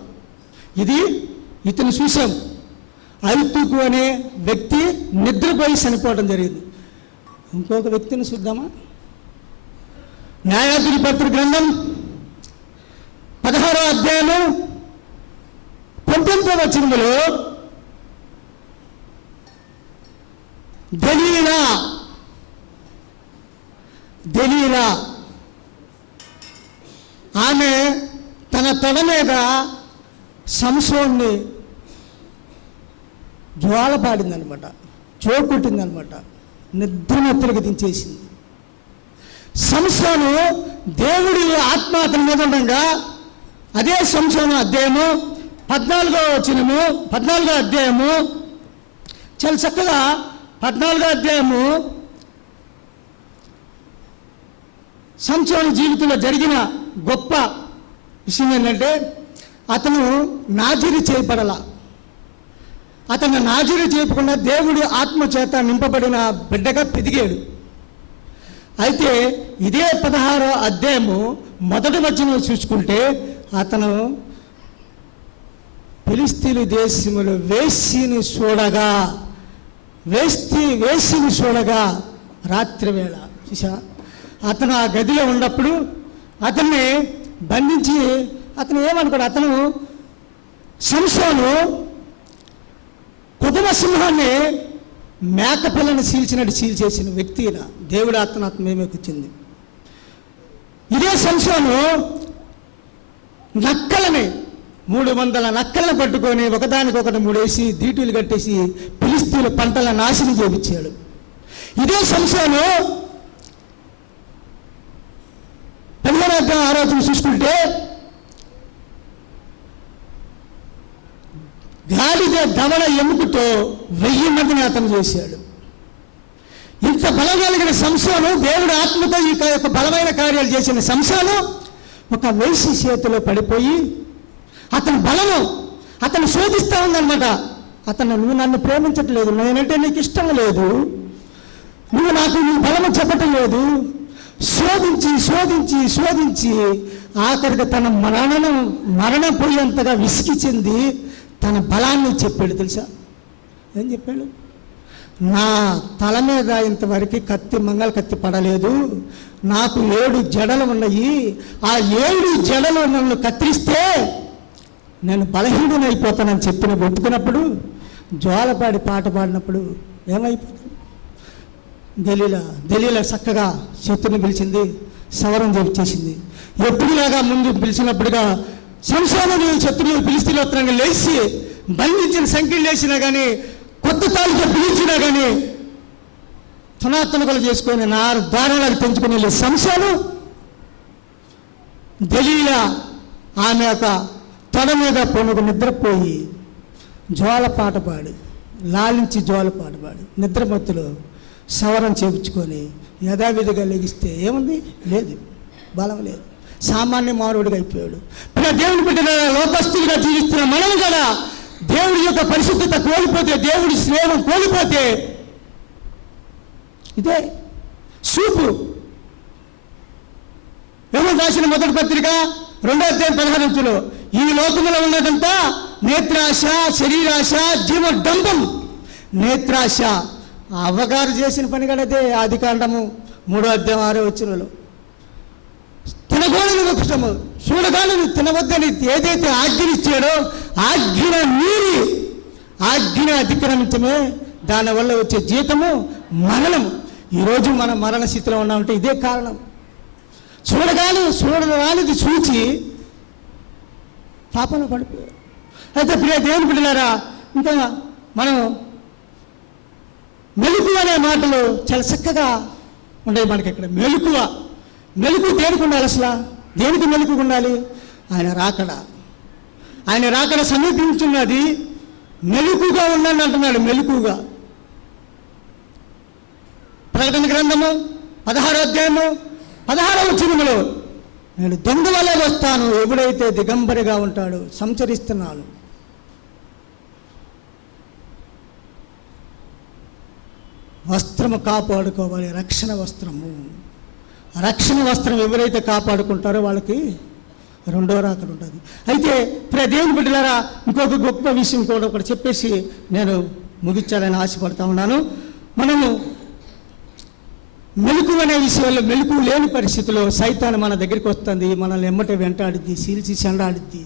ఇతను చూసాం. ఐతూకు అనే వ్యక్తి నిద్రపోయి చనిపోవడం జరిగింది. ఇంకొక వ్యక్తిని చూద్దామా? న్యాయాధిపతుల గ్రంథం 16వ అధ్యాయము 19వ వచనములో దెలీలా ఆమె తన తొడ మీద సంసోన్ని జ్వాల పాడిందనమాట, చోకొట్టిందనమాట, నిద్రమత్తులకు దించేసింది. సంసోను దేవుడి ఆత్మ అతని మీద ఉండగా, అదే సంసోను అధ్యాయము 14వ అధ్యాయము చాలా చక్కగా 14వ అధ్యాయము సంసోను జీవితంలో జరిగిన గొప్ప విషయం ఏంటంటే అతను నాజీరు చేయబడాల. అతను నాజీరు చేయకుండా దేవుడి ఆత్మ చేత నింపబడిన బిడ్డగా పెరిగాడు. అయితే ఇదే 16వ అధ్యాయము 1వ వచనం చూసుకుంటే అతను ఫిలిస్తీను దేశములో వేశ్యని చూడగా రాత్రి వేళ చూసా, అతను ఆ గదిలో ఉన్నప్పుడు అతన్ని బంధించి అతను ఏమనుకోడు, అతను సంసోను కుదుమ సింహాన్ని మేకపిల్లని చీల్చినట్టు చీల్చేసిన వ్యక్తి. దేవుడి ఆత్మ మేమేకొచ్చింది. ఇదే సంసోను నక్కలని 300 నక్కలను పట్టుకొని ఒకదానికొకటి ముడేసి దీటులు కట్టేసి ఫిలిస్తీన్ల పంటల నాశనం చేయించాడు. ఇదే సంసోను 15వ అధ్యాయం 6వ వచనం చూసుకుంటే గాడిద దవడ ఎముకతో 1000 మందిని అతను చేశాడు. ఇంత బలం కలిగిన సంసోను, దేవుడి ఆత్మతో ఈ యొక్క బలమైన కార్యాలు చేసిన సంసోను ఒక వేశ్య చేతిలో పడిపోయి అతని బలము అతను శోధిస్తూ ఉందన్నమాట. నువ్వు నన్ను ప్రేమించట్లేదు, నేనంటే నీకు ఇష్టం లేదు, నువ్వు నాకు నీ బలము చెప్పటం లేదు. శోధించి ఆఖరికి తన మరణం పోయేంతగా విసిగి చెంది తన బలాన్ని చెప్పాడు. తెలుసా ఏం చెప్పాడు? నా తల మీద ఇంతవరకు మంగళ కత్తి పడలేదు, నాకు 7 జడలు ఉన్నాయి, ఆ 7 జడలు నన్ను కత్తిరిస్తే నేను బలహీనునైపోతానని ఒప్పుకున్నప్పుడు జ్వాలపాడి పాట పాడినప్పుడు ఏమైపోతాడు? దెలీలా చక్కగా శత్రుని పిలిచింది, సవరం చేసింది. ఎప్పుడులాగా ముందు పిలిచినప్పుడుగా సంసోనుని శత్రువులు ఫిలిష్తీయులు లేచి బంధించిన సంఖ్యలు లేచినా కానీ, కొత్త తాళితో పిలిచినా కానీ తునాతునకలు చేసుకొని దారుణాలకు పెంచుకుని వెళ్ళే సంసోను దలీలా ఆమె యొక్క తొడ మీద పొనుగు నిద్రపోయి జోలపాట పాడి, లాలించి జోలపాట పాడి నిద్రమత్తులో సవరం చేయించుకొని యథావిధిగా లెగిస్తే ఏముంది? లేదు, బలం లేదు, సామాన్య మానవుడిగా అయిపోయాడు. దేవుని బిడ్డ లోకస్తులుగా జీవిస్తున్న మనం కదా దేవుడి యొక్క పరిశుద్ధత కోల్పోతే, దేవుడి స్నేహం కోల్పోతే ఇదే సూపు. యోహాను రాసిన మొదటి పత్రిక 2:16 ఈ లోకములో ఉన్నదంతా నేత్రాశ, శరీరాశ, జీవడంబం. నేత్రాశ అవ్వగారు చేసిన పని కలదే. ఆదికాండము 3:6 తినకూడని వృక్షము చూడగాలని తినవద్దని ఏదైతే ఆజ్ఞనిచ్చాడో ఆజ్ఞ మీరి ఆజ్ఞ అతిక్రమించమే దానివల్ల వచ్చే జీతము మరణము. ఈరోజు మనం మరణ స్థితిలో ఉన్నామంటే ఇదే కారణం. చూడరానిది చూచి పాపంలో పడిపోయారు. అయితే ప్రియ దేవుని బిడ్డలారా, ఇంకా మనం మెలకువ అనే మాటలు చాలా చక్కగా ఉండేవి మనకి. ఇక్కడ మెలుకు దేనికి ఉండాలి? అసలు దేనికి మెలుకు ఉండాలి? ఆయన రాకడ సమీపించున్నది. మెలుకుగా ఉండండి అంటున్నాడు. మెలుకుగా ప్రకటన గ్రంథము 16:16 నేను దొంగ వలె వస్తాను, ఎవడైతే దిగంబరిగా ఉంటాడో సంచరిస్తున్నాను. వస్త్రము కాపాడుకోవాలి, రక్షణ వస్త్రము. రక్షణ వస్త్రం ఎవరైతే కాపాడుకుంటారో వాళ్ళకి రెండో రాకడ ఉంటుంది. అయితే దేవుని బిడ్డలారా, ఇంకొక గొప్ప విషయం కూడా ఒకటి చెప్పేసి నేను ముగించాలని ఆశపడతా ఉన్నాను. మనము మెలుకు అనే విషయంలో, మెలుకు లేని పరిస్థితిలో సైతాను మన దగ్గరికి వస్తుంది, మనల్ని ఎమ్మటే వెంటాడిద్ది, సీల్చి చెండాడిద్ది.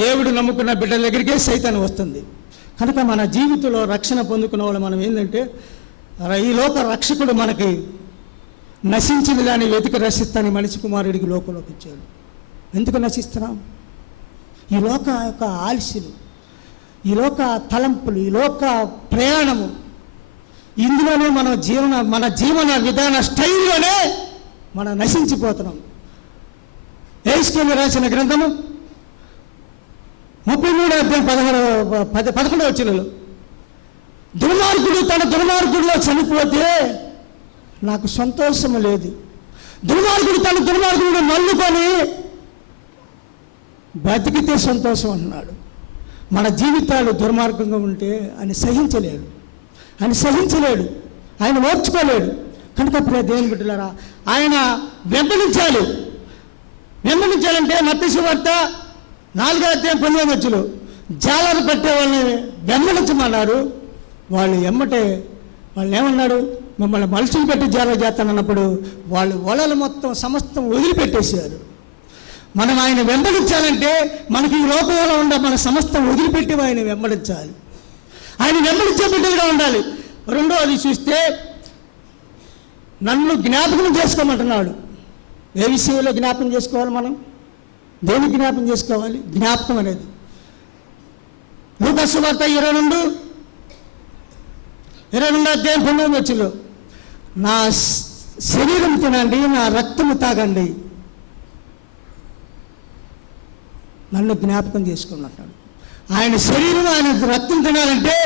దేవుడు నమ్ముకున్న బిడ్డల దగ్గరికే సైతాను వస్తుంది. కనుక మన జీవితంలో రక్షణ పొందుకున్న వాళ్ళు మనం ఏంటంటే, ఈ లోక రక్షకుడు మనకి నశించిన దాన్ని వెతికి రక్షిస్తానని మనిషి కుమారుడికి లోకంలోకి వచ్చాడు. ఎందుకు నశిస్తున్నాం? ఈ లోక యొక్క ఆలస్యలు, ఈ లోక తలంపులు, ఈ లోక ప్రయాణము, ఇందులోనే మన జీవన విధాన స్టైల్లోనే మనం నశించిపోతున్నాం. యెహెజ్కేలు రాసిన గ్రంథము 33:11 దుర్మార్గుడు తన దుర్మార్గుడిలో చనిపోతే నాకు సంతోషం లేదు. దుర్మార్గుడు తన దుర్మార్గుడు మల్లుకొని బతికితే సంతోషం అన్నాడు. మన జీవితాలు దుర్మార్గంగా ఉంటే ఆయన సహించలేడు, ఆయన ఓర్చుకోలేడు. కనుక దేవుని బిడ్డలారా, ఆయన వెంబడించాలంటే మత్తయి సువార్త 4:19 జాలరు పట్టే వాళ్ళని వెంబడించమన్నారు. వాళ్ళు ఏమన్నాడు? మిమ్మల్ని మనుషులు పెట్టి జాల చేస్తానన్నప్పుడు వాళ్ళు వలలు మొత్తం సమస్తం వదిలిపెట్టేశారు. మనం ఆయన వెంబడించాలంటే మనకి ఈ లోకంలో ఉండే మన సమస్తం వదిలిపెట్టి ఆయన వెంబడించాలి. ఆయన వెంబడించే బిడ్డలుగా ఉండాలి. రెండోది చూస్తే నన్ను జ్ఞాపకం చేసుకోమంటున్నాడు. ఏ విషయంలో జ్ఞాపకం చేసుకోవాలి? మనం దేని జ్ఞాపకం చేసుకోవాలి? జ్ఞాపకం అనేది లూకా సువార్త 22:19 నా శరీరం తినండి, నా రక్తము తాగండి, నన్ను జ్ఞాపకం చేసుకున్నట్టాడు. ఆయన శరీరం, ఆయన రక్తం తినాలంటే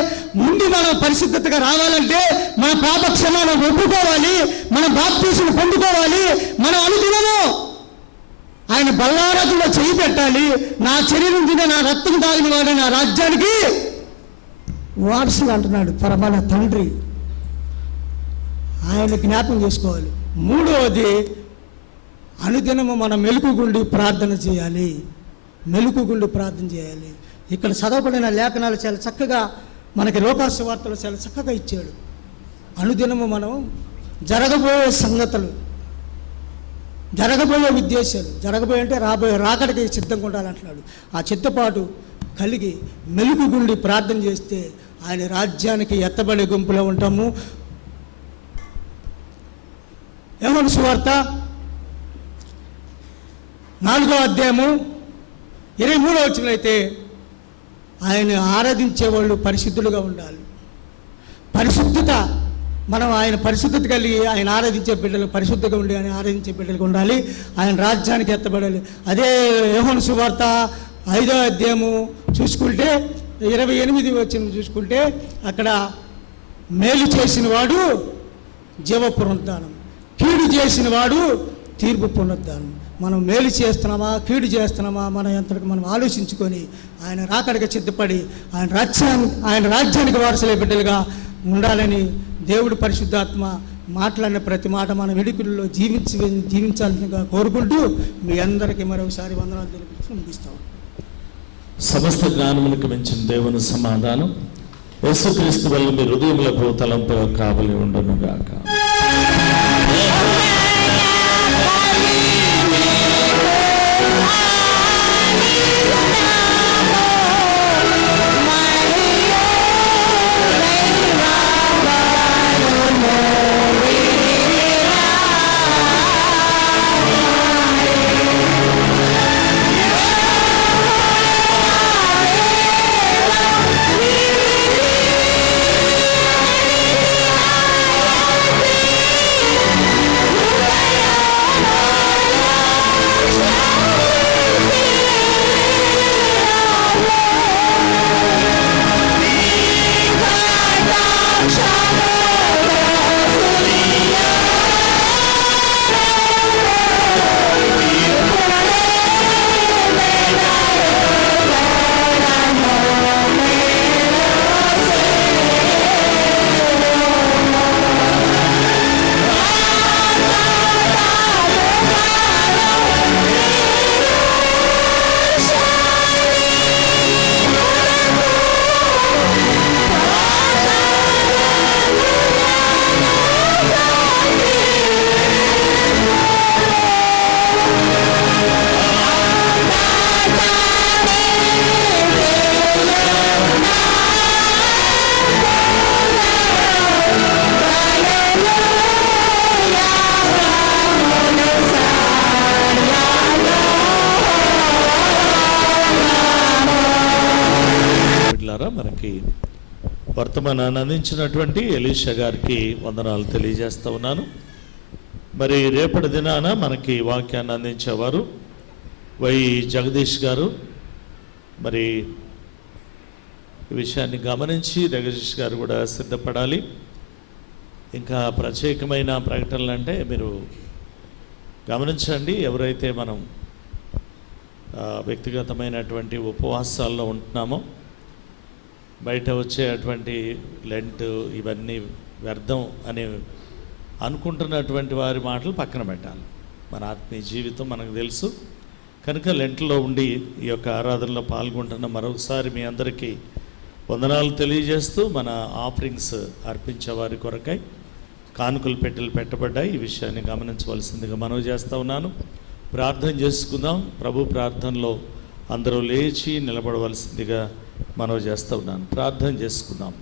ముందు మనం పరిశుద్ధతగా రావాలంటే మన పాప క్షమాపణ ఒప్పుకోవాలి, మన బాప్తీసును పొందుకోవాలి. మనం అనుదినము ఆయన బల్లారకుల్లో చేయి పెట్టాలి. నా శరీరం తినే, నా రక్తం తాగిన వాడు నా రాజ్యానికి వారసులు అంటున్నాడు పరమాన తండ్రి. ఆయన జ్ఞాపకం చేసుకోవాలి. మూడవది, అనుదినము మనం మెలుకుగుండి ప్రార్థన చేయాలి. ఇక్కడ చదవబడిన లేఖనాలు చాలా చక్కగా మనకి లోకాసు వార్తలు చాలా చక్కగా ఇచ్చాడు. అనుదినము మనం జరగబోయే సంగతులు, జరగబోయే ఉద్దేశాలు, అంటే రాబోయే రాకడికి సిద్ధంగా ఉండాలంటున్నాడు. ఆ చిత్తపాటు కలిగి మెలుకుగుండి ప్రార్థన చేస్తే ఆయన రాజ్యానికి ఎత్తబడే గుంపులో ఉంటాము. యోహాను సువార్త 4వ అధ్యాయము 23వ వచనం అయితే ఆయన ఆరాధించే వాళ్ళు పరిశుద్ధులుగా ఉండాలి. పరిశుద్ధత, మనం ఆయన పరిశుద్ధత కలిగి ఆయన ఆరాధించే బిడ్డలు పరిశుద్ధంగా ఉండి ఆయన ఆరాధించే బిడ్డలుగా ఉండాలి. ఆయన రాజ్యానికి ఎత్తబడాలి. అదే యోహాను సువార్త 5వ అధ్యాయము చూసుకుంటే 28వ వచనం చూసుకుంటే అక్కడ మేలు చేసిన వాడు జీవ పునరుద్ధానం, కీడు చేసిన వాడు తీర్పు పునరుద్ధానం. మనం మేలు చేస్తున్నామా కీడు చేస్తున్నామా మన ఎంతకు మనం ఆలోచించుకొని ఆయన రాకడగా సిద్ధపడి ఆయన రాజ్యానికి వారసులే బిడ్డలుగా ఉండాలని దేవుడు పరిశుద్ధాత్మ మాట్లాడిన ప్రతి మాట మన వెడుకల్లో జీవించాల్సిందిగా కోరుకుంటూ మీ అందరికీ మరొకసారి వందనాలు తెలుపుతూ ముగిస్తాం. సమస్త జ్ఞానములకు మించిన దేవుని సమాధానం యేసుక్రీస్తు వల్ల మీ హృదయములకు తలంపు కావలి ఉండునుగాక. మనకి వర్తమానాన్ని అందించినటువంటి ఎలీషా గారికి వందనాలు తెలియజేస్తూ ఉన్నాను. మరి రేపటి దినాన మనకి వాక్యాన్ని అందించేవారు వై జగదీష్ గారు. మరి ఈ విషయాన్ని గమనించి జగదీష్ గారు కూడా సిద్ధపడాలి. ఇంకా ప్రత్యేకమైన ప్రకటనలు అంటే మీరు గమనించండి. ఎవరైతే మనం వ్యక్తిగతమైనటువంటి ఉపవాసాల్లో ఉంటున్నామో బయట వచ్చేటువంటి లెంట్ ఇవన్నీ వ్యర్థం అని అనుకుంటున్నటువంటి వారి మాటలు పక్కన పెట్టాలి. మన ఆత్మీయ జీవితం మనకు తెలుసు కనుక లెంట్లో ఉండి ఈ యొక్క ఆరాధనలో పాల్గొంటున్న మరొకసారి మీ అందరికీ వందనాలు తెలియజేస్తూ మన ఆఫరింగ్స్ అర్పించే వారి కొరకై కానుకలు పెట్టెలు పెట్టబడ్డాయి. ఈ విషయాన్ని గమనించవలసిందిగా మనవి చేస్తూ ఉన్నాను. ప్రార్థన చేసుకుందాం. ప్రభు ప్రార్థనలో అందరూ లేచి నిలబడవలసిందిగా మనవి చేస్తూ ఉన్నాను. ప్రార్థన చేసుకుందాం.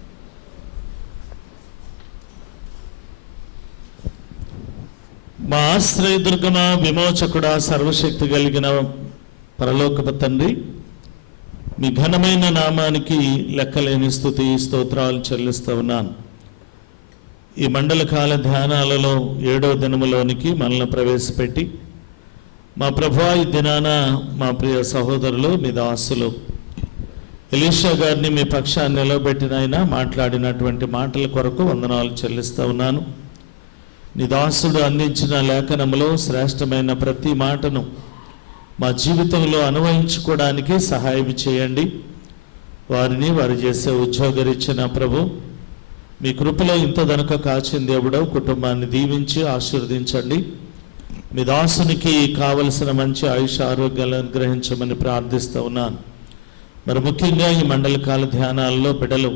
మా ఆశ్రయదుర్గమా విమోచకుడా సర్వశక్తి కలిగిన పరలోకపు తండ్రి, మీ ఘనమైన నామానికి లెక్కలేని స్తుతి స్తోత్రాలు చెల్లిస్తూ ఉన్నాను. ఈ మండల కాల ధ్యానాలలో 7వ దినములోనికి మనల్ని ప్రవేశపెట్టి మా ప్రభువా ఈ దినాన మా ప్రియ సహోదరులు మీ దాసులు ఎలీషా గారిని మీ పక్షాన్ని నిలబెట్టిన ఆయన మాట్లాడినటువంటి మాటల కొరకు వందనాలు చెల్లిస్తూ ఉన్నాను. నీ దాసుడు అందించిన లేఖనములో శ్రేష్టమైన ప్రతి మాటను మా జీవితంలో అన్వయించుకోవడానికి సహాయం చేయండి. వారిని వారు చేసే ఉద్యోగరీచ్చిన ప్రభు మీ కృపలో ఇంత దనక కాచిన దేవుడో కుటుంబాన్ని దీవించి ఆశీర్వదించండి. మీ దాసునికి కావలసిన మంచి ఆయుష ఆరోగ్యాలను అనుగ్రహించమని ప్రార్థిస్తూ ఉన్నాను. మరి ముఖ్యంగా ఈ మండల కాల ధ్యానాల్లో బిడ్డలు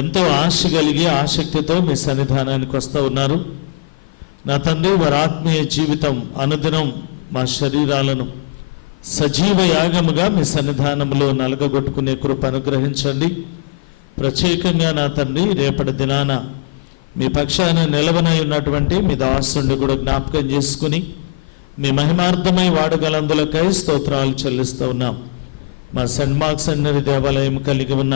ఎంతో ఆశ కలిగి ఆసక్తితో మీ సన్నిధానానికి వస్తూ ఉన్నారు. నా తండ్రి, వారి ఆత్మీయ జీవితం అనుదినం మా శరీరాలను సజీవ యాగముగా మీ సన్నిధానంలో నలగగొట్టుకునే కృప అనుగ్రహించండి. ప్రత్యేకంగా నా తండ్రి, రేపటి దినాన మీ పక్షాన నిలవనై ఉన్నటువంటి మీ దాసుని కూడా జ్ఞాపకం చేసుకుని మీ మహిమార్థమై వాడగలందులకై స్తోత్రాలు చెల్లిస్తూ ఉన్నాం. మా సెంట్ మార్క్స్ అన్నది దేవాలయం కలిగి ఉన్న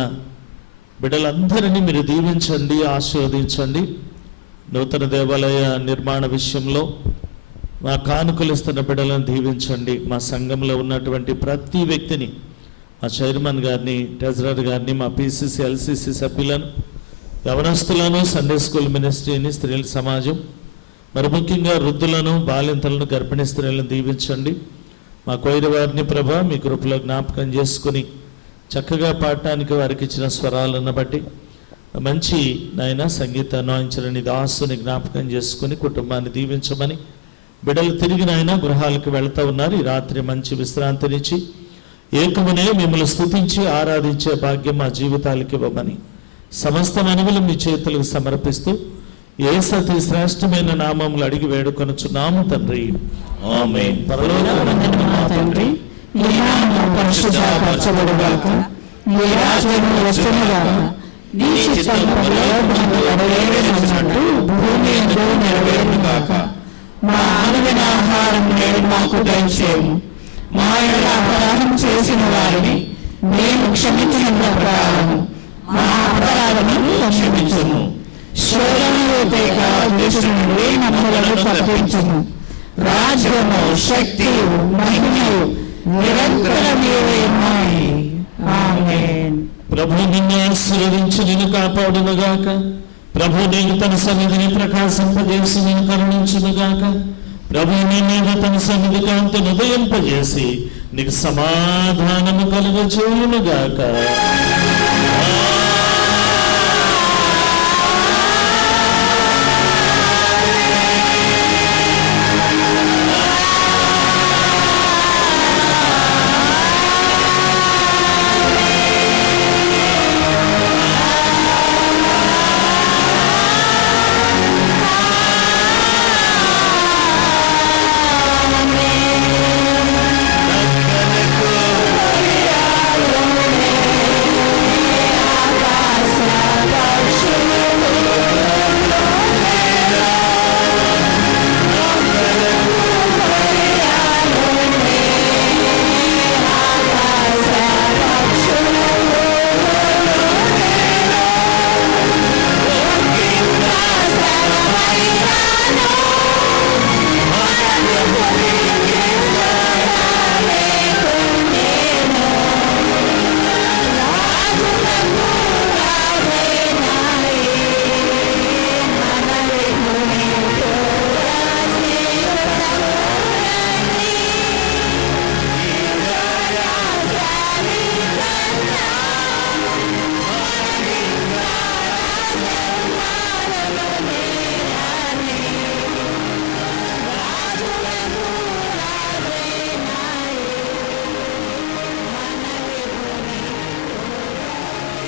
బిడ్డలందరినీ మీరు దీవించండి, ఆశీర్వదించండి. నూతన దేవాలయ నిర్మాణ విషయంలో మా కానుకలు ఇస్తున్న బిడ్డలను దీవించండి. మా సంఘంలో ఉన్నటువంటి ప్రతి వ్యక్తిని, మా చైర్మన్ గారిని, ట్రెజరర్ గారిని, మా పిసిసి ఎల్సిసి సభ్యులను, యవనస్తులను, సండే స్కూల్ మినిస్ట్రీని, స్త్రీల సమాజం, మరి ముఖ్యంగా వృద్ధులను, బాలింతలను, గర్భిణీ స్త్రీలను దీవించండి. మా కోయిర వారిని ప్రభా మీ కృపలో జ్ఞాపకం చేసుకుని చక్కగా పాడటానికి వారికి ఇచ్చిన స్వరాలను బట్టి మంచి నాయన సంగీతాన్ని వాయించని దాసుని జ్ఞాపకం చేసుకుని కుటుంబాన్ని దీవించమని, బిడ్డలు తిరిగి నాయన గృహాలకు వెళ్తూ ఉన్నారు. ఈ రాత్రి మంచి విశ్రాంతినిచ్చి ఏకమునే మిమ్మల్ని స్తుతించి ఆరాధించే భాగ్యం మా జీవితాలకు ఇవ్వమని సమస్త మనవులు మీ చేతులకు సమర్పిస్తూ యేసతి శ్రేష్టమైన నామములు అడిగి వేడుకొనుచున్నాము తండ్రి, ఆమేన్. పరలోకమందున్న మా తండ్రి, నీ నామము పరిశుద్ధపరచబడుగాక, నీ రాజ్యము వచ్చునుగాక, నీ చిత్తము పరలోకమందు నెరవేరునట్లు భూమి యందు నెరవేరునుగాక. మా అనుదిన ఆహారం నేడు మాకు దయచేయము. మా ఎడల అపరాధం చేసిన వారిని మేము క్షమించిన ప్రకారము మా అపరాధములను క్షమించుము. శోధనలో తేక దుష్టుని నుండి మమ్మలను తప్పించుము. రాజ్యము, శక్తియు, మహిమయు నిరంతరమేవే ఉన్నాయి. ఆమేన్. ప్రభు నిన్ను ఆశీర్వదించి నిన్ను కాపాడునుగాక. ప్రభు నీకు తన సన్నిధిని ప్రకాశింపజేసి నిన్ను కరుణించునుగాక. ప్రభు నీ మీద తన సన్నిధి కాంతిని ఉదయింపజేసి నీకు సమాధానము కలుగజేయునుగాక.